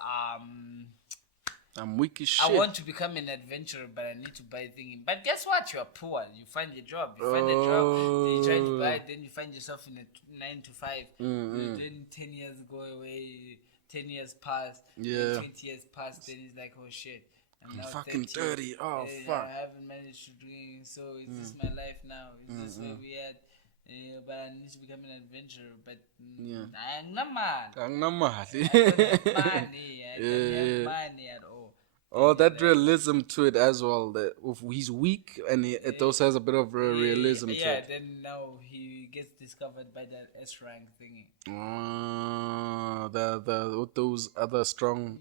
I'm weak as shit. I want to become an adventurer, but I need to buy things. But guess what? You are poor. You find a job. Then you try to buy. Then you find yourself in a 9 to 5. Then 10 years go away. 10 years pass. Yeah. 20 years pass. Then it's like, oh shit. I'm now fucking 30. Oh fuck. I haven't managed to drink. So is this my life now? Is this where we at? But I need to become an adventurer. But I'm not mad. I don't have money at all. Oh, that realism to it as well. That he's weak, and it also has a bit of realism to it. Yeah, then now he gets discovered by that S rank thingy. Those other strong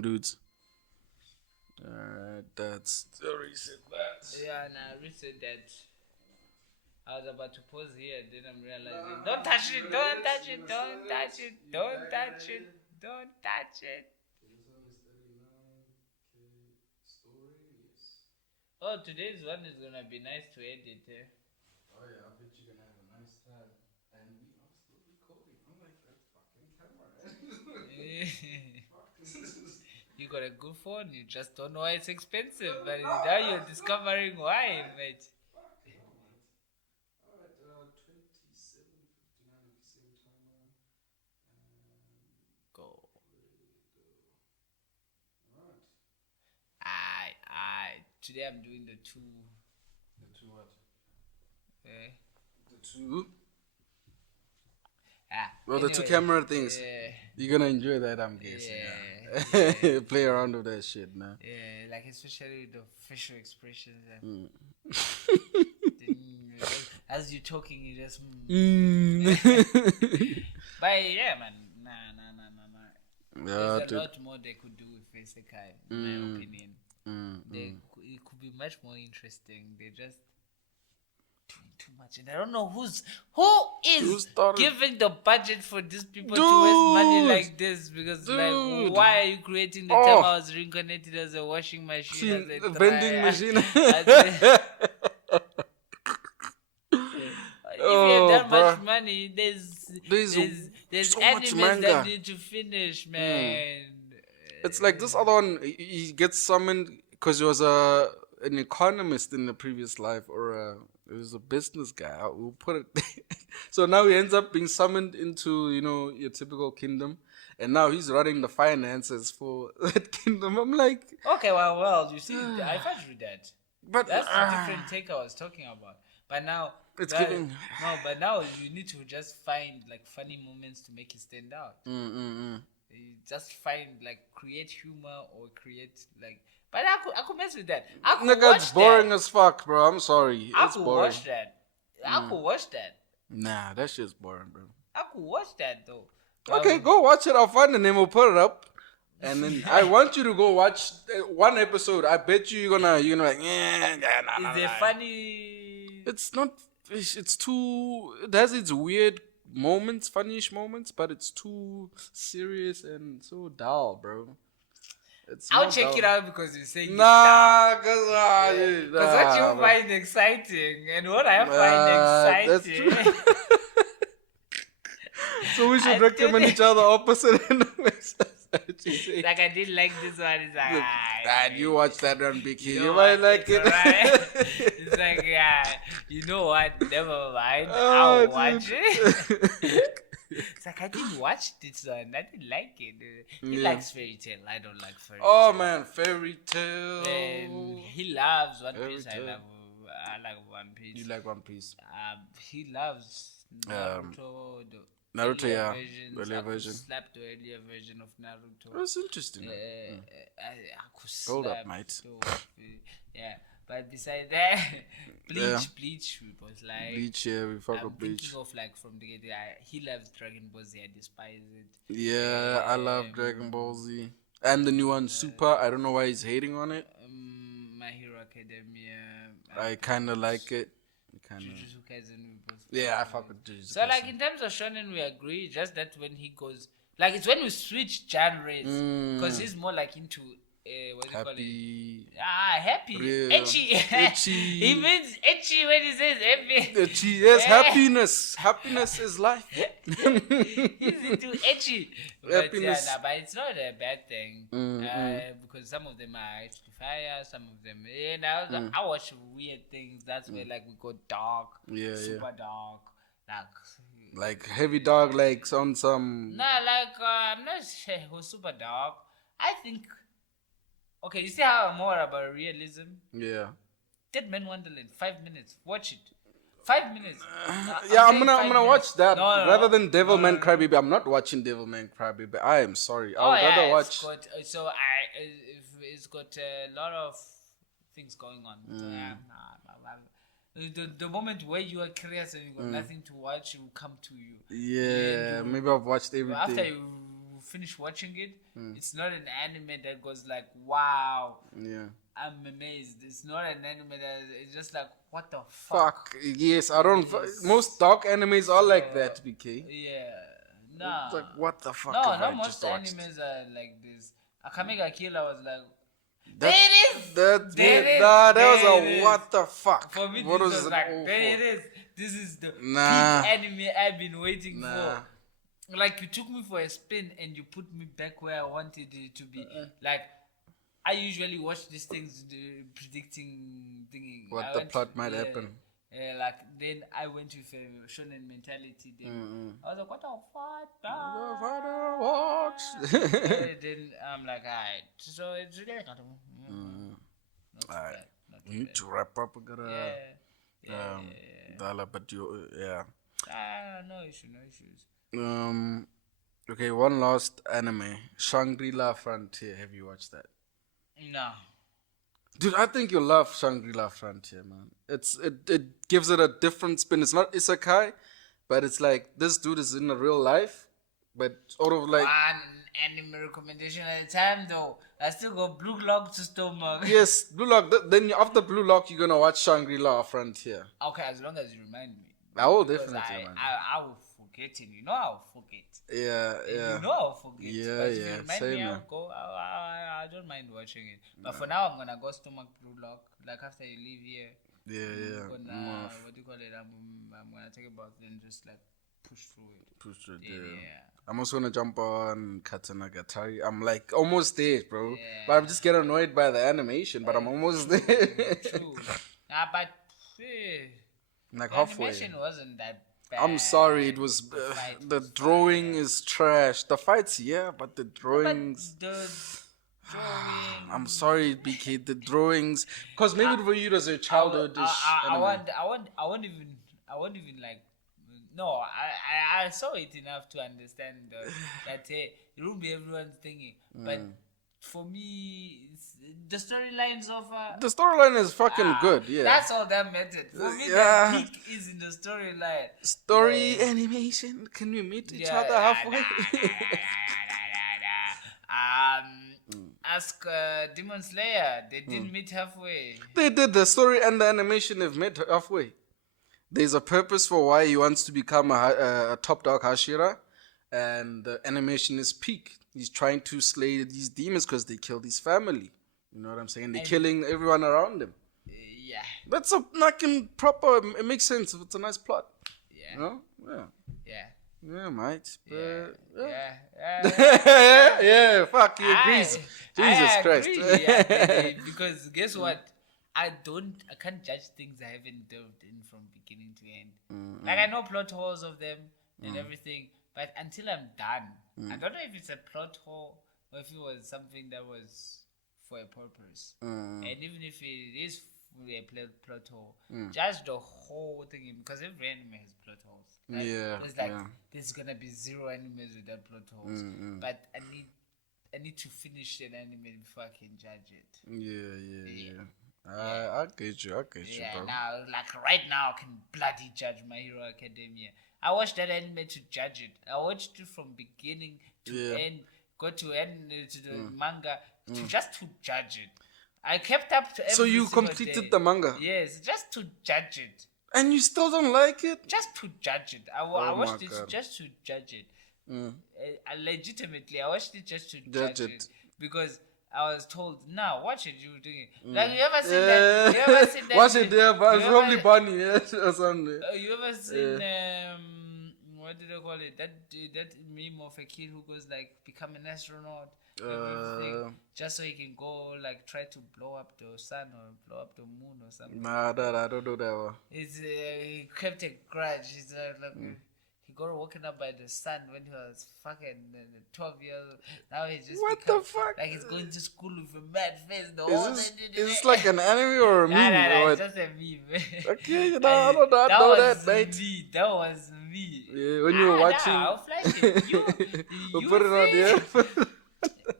dudes. That's the reason that. Yeah, and I reset that. I was about to pause here, then I'm realizing, don't touch it, don't touch it, don't touch it, don't touch it, don't touch it. Oh, today's one is gonna be nice to edit. Oh yeah, I bet you're gonna have a nice time. And we are still recording. I'm like, that fucking camera. You got a good phone, you just don't know why it's expensive. But now you're discovering why, mate. Alright, 27:59 at the same time. Go. Alright. Today I'm doing the two. The two what? The two? Well, anyway, the two camera things. You're gonna enjoy that, I'm guessing. Yeah. Play around with that shit, man. Yeah, like especially with the facial expressions. As you're talking, you just. But yeah, man. Nah. There's a lot more they could do with Isekai, in my opinion. It could be much more interesting. They're just doing too much, and I don't know who is giving the budget for these people to waste money like this. Because like, why are you creating the time I was reincarnated as a washing machine, as a vending machine? If you have that much money, there's so animes much that need to finish, man. It's like this other one. He gets summoned because he was an economist in the previous life, or He was a business guy. We'll put it. So now he ends up being summoned into, your typical kingdom, and now he's running the finances for that kingdom. I'm like, Okay, well, you see, I fudged with that. but That's the different take I was talking about. But now it's giving. No, but now you need to just find like funny moments to make it stand out. You just find like create humor or create like. But I could mess with that. I could Nigga, watch it's boring that. as fuck, bro. I'm sorry. I It's could boring. watch that. I could watch that. Nah, that shit's boring, bro. I could watch that though. Okay, go watch it. I'll find the name. We'll put it up. And then I want you to go watch one episode. I bet you're gonna like, nah, Is there funny? It's not. It's too. It has its weird moments, funny-ish moments, but it's too serious and so dull, bro. I'll not check dull. it out because you're saying Nah, because what you find exciting and what I find that's exciting. So we should I recommend didn't- each other opposite enemies. Like I didn't like this one. It's like Dad, you watch that one, Big Kid. You what? might like It's it. alright. It's like you know what? Never mind. Oh, I'll watch it. it. It's like I didn't watch this one. I didn't like it. He Yeah. likes fairy tale. I don't like fairy tale. Oh man, fairy tale. And he loves One Fairy Piece. I tale. like One Piece. You like One Piece? He loves Naruto. The Naruto, earlier yeah, versions. earlier I could version. slap the earlier version of Naruto. That's interesting. I could Hold up, slap mate. yeah, but beside that, Yeah. Bleach was like. Bleach, yeah, we fuck I'm with Bleach. thinking of like from the get. He loves Dragon Ball Z. I despise it. Yeah, I love Dragon Ball Z. And the new one, Super. I don't know why he's hating on it. My Hero Academia. I kind of like it. Jujutsu Kaisen, we both Yeah, I fuck with Jujutsu. So like in terms of shonen, we agree. Just that when he goes, like it's when we switch genres, because he's more like into what do you call it? Happy. Happy, Real. etchy. Etchy. He means etchy when he says happy. Etchy, yes, Yeah. Happiness. Happiness is life. He's into etchy. But, Happiness. but it's not a bad thing because some of them are actually fire, some of them. I watch weird things. That's where like we go dark, Yeah, super dark, Like heavy dog legs on some. Nah, like I'm not sure it was super dark. I think. Okay, you see how I'm more about realism? Yeah. Dead Man Wonderland, 5 minutes. Watch it. 5 minutes. Yeah, I'm saying gonna 5 watch that rather than Devilman no. Crybaby. I'm not watching Devilman Crybaby. I am sorry. I Oh would yeah, rather watch. it's got a lot of things going on. The moment where you are curious and you got nothing to watch, it will come to you. Yeah, maybe I've watched everything. After you finish watching it, it's not an anime that goes like, wow, Yeah. I'm amazed. It's not an anime that it's just like, what the fuck? Fuck. Yes, I don't. Most dark animes are like that, BK. Yeah. Nah. It's like, what the fuck? No, have not I most just watched? animes are like this. Akamega Killer was like, That, there it is! That, There it is! that There was it a is. what the fuck? For me, What this was was it like, all there for? it is. This is the Nah. peak anime I've been waiting Nah. for. Like, you took me for a spin and you put me back where I wanted it to be. Like, I usually watch these things predicting thinking What the plot might happen. Like then I went with a shonen mentality. Then I was like, what the fuck? What? Then I'm like, alright. So it's really not too Alright. bad. Not too We need bad. to wrap up. We gotta. Yeah. Dala, but you, yeah. No issues. Okay, one last anime, Shangri La Frontier. Have you watched that? No. Dude, I think you'll love Shangri La Frontier, man. It gives it a different spin. It's not Isekai, but it's like this dude is in a real life, but sort of like One anime recommendation at a time, though. I still got Blue Lock to stomach. yes, Blue Lock. Then after Blue Lock, you're gonna watch Shangri La Frontier. Okay, as long as you remind me. I will Because definitely remind you. I will forget it. You know I'll forget. Yeah. You know I'll forget. Yeah, but if yeah, you remind same me, here. I'll go. I don't mind watching it. But for now, I'm gonna go stomach Blue Lock. Like after you leave here. Yeah. I'm gonna, what do you call it? I'm gonna take a bath and just like push through it. Push through Yeah. there. I'm also gonna jump on Katanagatari. I'm like almost there, bro. Yeah. But I'm just getting annoyed by the animation. But I'm almost there. True. But Like The halfway. animation wasn't that bad. I'm sorry, it was fight the was drawing fire. is trash. The fights, yeah, but the But drawings. the drawing. I'm sorry, BK. The drawings, because maybe for you it was a childhoodish I anime. I won't even like. No, I saw it enough to understand that hey, it won't be everyone's thinking. But for me, the storylines of The storyline is fucking good. Yeah. that's all that mattered. For me, Yeah. the peak is in the storyline. Story Like, animation. Can we meet each yeah, other halfway? Ask Demon Slayer. They didn't meet halfway. They did the story and the animation have met halfway. There's a purpose for why he wants to become a top dog Hashira, and the animation is peak. He's trying to slay these demons because they killed his family. You know what I'm saying? They're killing everyone around him. Yeah. That's a fucking proper. It makes sense. It's a nice plot. Yeah. You know? Yeah. Yeah. Yeah, mate. But, Yeah. yeah, fuck, he agrees. Jesus I Christ. agree, yeah, because guess what? I can't judge things I haven't delved in from beginning to end. Like I know plot holes of them and everything, but until I'm done, I don't know if it's a plot hole or if it was something that was for a purpose. And even if it is a plot hole, judge the whole thing because every anime has plot holes. Right? Yeah, It's like yeah. there's gonna be zero animes without plot holes, but I need to finish an anime before I can judge it. Yeah. I get you, Yeah, bro. now like right now I can bloody judge My Hero Academia. I watched that anime to judge it. I watched it from beginning to end, go to end to the manga just to judge it. I kept up to every So you single completed day. the manga? Yes, just to judge it. And you still don't like it? Just to judge it. I Oh watched my it God. just to judge it. I legitimately, I watched it just to Judge judge it. it because I was told, "Nah, watch it. You were doing it." Like you ever seen that? You ever seen that? Watch it there, but you it's ever- probably Bunny or something. You ever seen what do they call it? That meme of a kid who goes like become an astronaut, everything, just so he can go like try to blow up the sun or blow up the moon or something. Nah, I don't know that one. It's he kept a grudge. He's like he got woken up by the sun when he was fucking 12 years old. Now he just What become, the fuck? like he's going to school with a mad face. The Is whole this, day. is this like an anime or a meme? Nah, or what? it's just a meme. Okay, I don't know that, was mate. me. That was me. Yeah, when you were watching, Nah, I'll flash it. You we'll put it on see? there.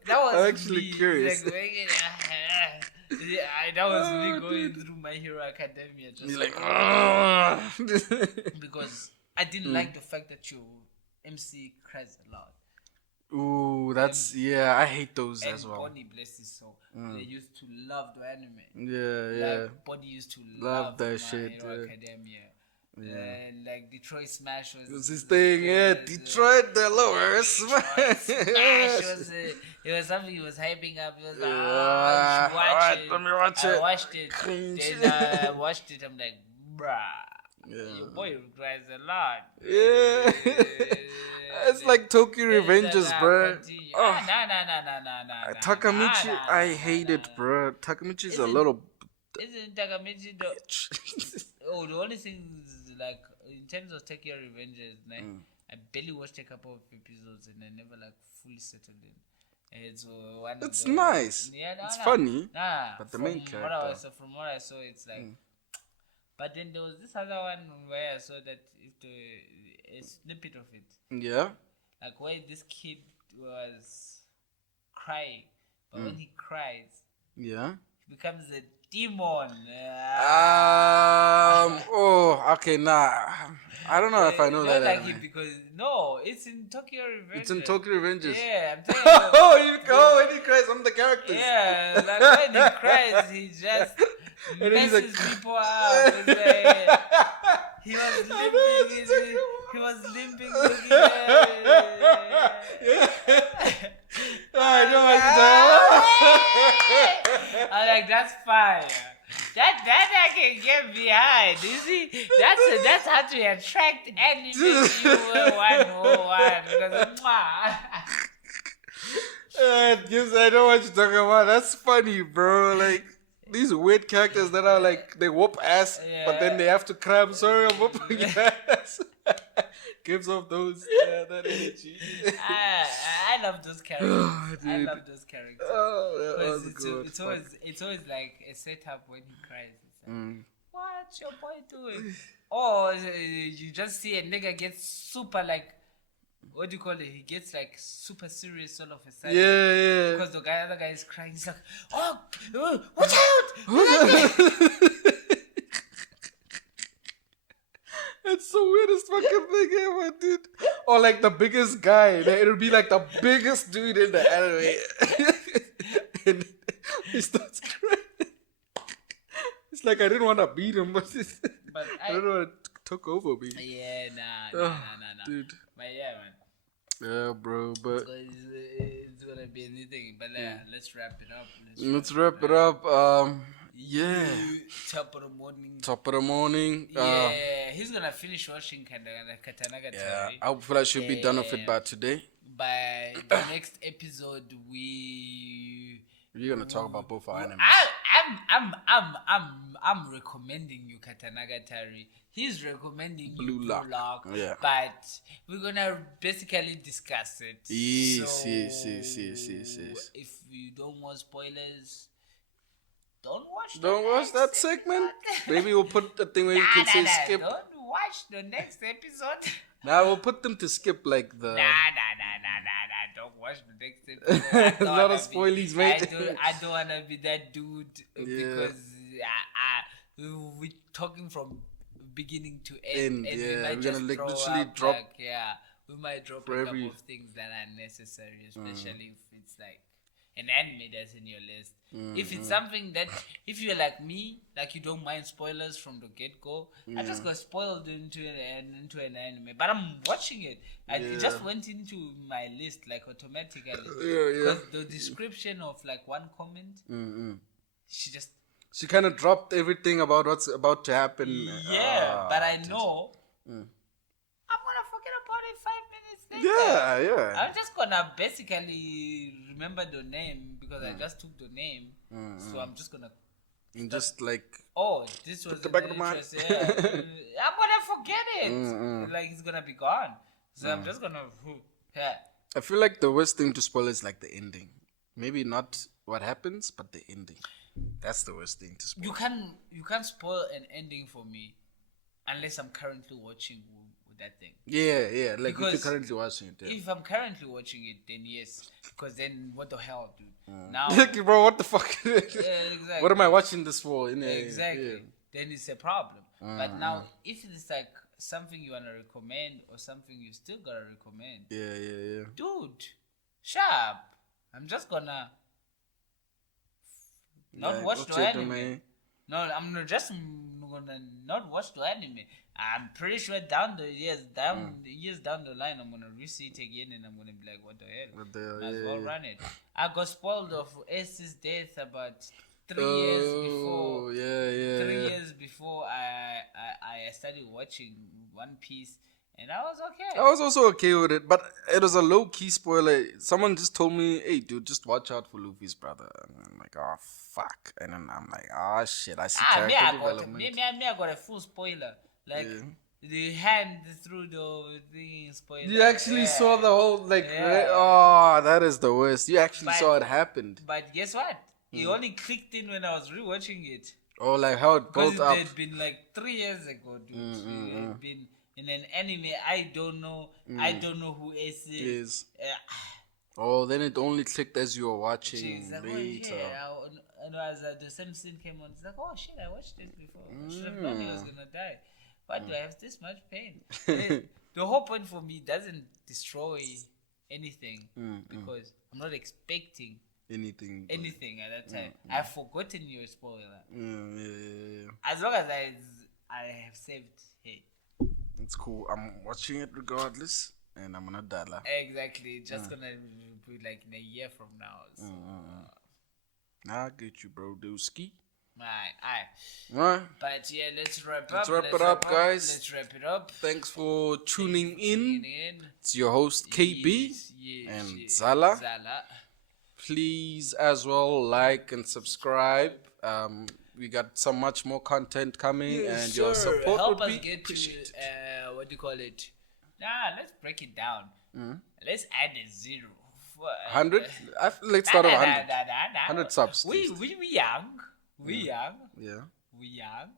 That was I'm actually me. curious. Like, that was me going through My Hero Academia. Just He's like, because I didn't like the fact that your MC cries a lot. ooh, that's I hate those And as well. Bonnie, bless his soul, they used to love the anime. Yeah. Like Bonnie used to Love love that My shit, Hero yeah. Academia. Like Detroit Smash was It was his thing, Detroit, the lower Smash smash. was it was something he was hyping up. He was like, Yeah. you should watch Alright, it. let me watch I it. watched it. Cringe. Then I watched it. I'm like, bruh, Yeah. your boy cries a lot. Yeah. It's like Tokyo Revengers, bro. Oh. Nah. Takamichi, I hate it, bro. Takamichi's a Isn't- little Isn't Takamichi the bitch. the only thing is like in terms of Tokyo Revengers, like, I barely watched a couple of episodes and I never like fully settled in. It's one of It's the- nice. Yeah, It's funny. Nah, but the from main what character. from what I saw, it's like. But then there was this other one where I saw that a snippet of it, Yeah. like where this kid was crying, but when he cries, Yeah. he becomes a demon. Oh, okay, nah. I don't know if I know Not that. like anime. it because no, it's in Tokyo Revengers. It's in Tokyo Revengers. Yeah, I'm telling you. When he cries, I'm the characters. Yeah, like when he cries, he just And then he's messes like- people up. It's like, he was limping. He was limping. I know what you're talking about. I'm like, that's fire. That I can get behind. You see, that's how to attract anime viewer 101 because Yes, I know what you're talking about. That's funny, bro. Like, these weird characters that are like they whoop ass, but then they have to cry. I'm sorry, I'm whooping your ass. Gives off that energy. I love those characters. I love those characters. Oh, that was it's always like a setup when he cries. It's like, what's your boy doing? Or you just see a nigga get super like, what do you call it? He gets like super serious all of a sudden. Yeah. Because the other guy is crying. He's like, watch out! It's the weirdest fucking thing ever, dude. Or like the biggest guy. It'll be like the biggest dude in the anime. And he starts crying. It's like I didn't want to beat him, but I don't know, it took over me. Yeah, nah. Dude. But yeah, man. Yeah, bro, but it's gonna be anything. But let's wrap it up. Let's wrap it up. Yeah. Top of the morning. Yeah, he's gonna finish watching Katanagatari. Yeah, I feel I should be done with it by today. By the next episode, we're gonna talk about both our animes. I'm recommending you Katanagatari. He's recommending Blue you Lock. Yeah. But we're gonna basically discuss it. Yes. If you don't want spoilers, don't watch. Don't watch that segment. Maybe we'll put a thing where you can say skip. Don't watch the next episode. Nah, we'll put them to skip like the. Nah. Don't watch the next episode. There's a lot of spoilies, mate. I don't wanna be that dude because we're talking from beginning to end. And we might just we're gonna literally drop. We might drop a couple of things that are necessary, especially if it's like an anime that's in your list. If it's something that, if you're like me, like you don't mind spoilers from the get-go, I just got spoiled into an anime, but I'm watching it. It just went into my list like automatically. Because the description of like one comment, she kind of dropped everything about what's about to happen. Yeah, but I know I'm gonna forget about it 5 minutes later. Yeah. I'm just gonna basically remember the name because I just took the name. So I'm just gonna just like this was the back of the mind. I'm gonna forget it. Like it's gonna be gone. So I'm just gonna I feel like the worst thing to spoil is like the ending. Maybe not what happens, but the ending. That's the worst thing to spoil. You can't spoil an ending for me unless I'm currently watching with that thing. Yeah. Like because if you're currently watching it. Yeah. If I'm currently watching it, then yes. Because then what the hell, dude? Now, bro, what the fuck? Exactly. What am I watching this for? Exactly. Yeah. Then it's a problem. But now, if it's like something you wanna recommend or something you still gotta recommend. Yeah. Dude, sharp. I'm just gonna not watch the anime. No, I'm just gonna not watch the anime. I'm pretty sure years down the line, I'm gonna re-see it again and I'm gonna be like, what the hell? Might as well run it. I got spoiled of Ace's death about 3 years before. 3 years before I started watching One Piece. And I was okay. I was also okay with it, but it was a low-key spoiler. Someone just told me, hey, dude, just watch out for Luffy's brother. And I'm like, oh, fuck. And then I'm like, oh, shit, I see character development. I got a full spoiler. Like, the hand through the thing spoiler. You actually saw the whole, oh, that is the worst. You actually saw it happened. But guess what? It only clicked in when I was rewatching it. Oh, like how it built up. Because it had been like 3 years ago, dude. It had been in an anime. I don't know who Ace is. Then it only clicked as you were watching like, later. And as the same scene came on, it's like, oh shit, I watched this before. I should have known he was gonna die. Why do I have this much pain? The whole point for me doesn't destroy anything because I'm not expecting anything at that time. I've forgotten your spoiler. As long as I have saved. Hey, it's cool. I'm watching it regardless, and I'm gonna die. Exactly. Just gonna be like in a year from now. So. I get you, bro. Do ski. Alright. But yeah, let's wrap up, guys. Let's wrap it up. Thanks for tuning in. It's your host KB and Zala. Please as well like and subscribe We got some much more content coming, Yeah, and sure. your support Help would us be get to appreciated. what do you call it? Nah, let's break it down. Let's add a zero. 100. Let's Nah, start at nah, 100. nah, nah, nah, nah. 100 subs. at We least. we we young. We young. Yeah. We young.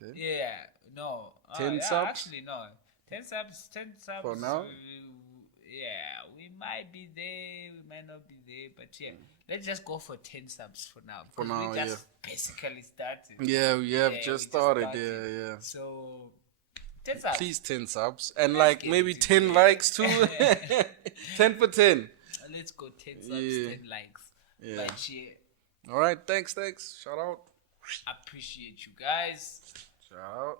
Okay. Yeah. No. 10 yeah, subs? actually no. 10 subs. 10 subs. For now? Yeah, we might be there. We might not be there. But yeah, let's just go for 10 subs for now. For 'cause now, we just basically started. Yeah, we have Yeah, just we started. started. Yeah. So 10 subs. Please 10 subs and Let's like get maybe into 10 it. likes too. 10 for 10. Let's go 10 subs, Yeah. 10 likes. Yeah. But yeah, All right. Thanks. Shout out. appreciate you guys. Shout out.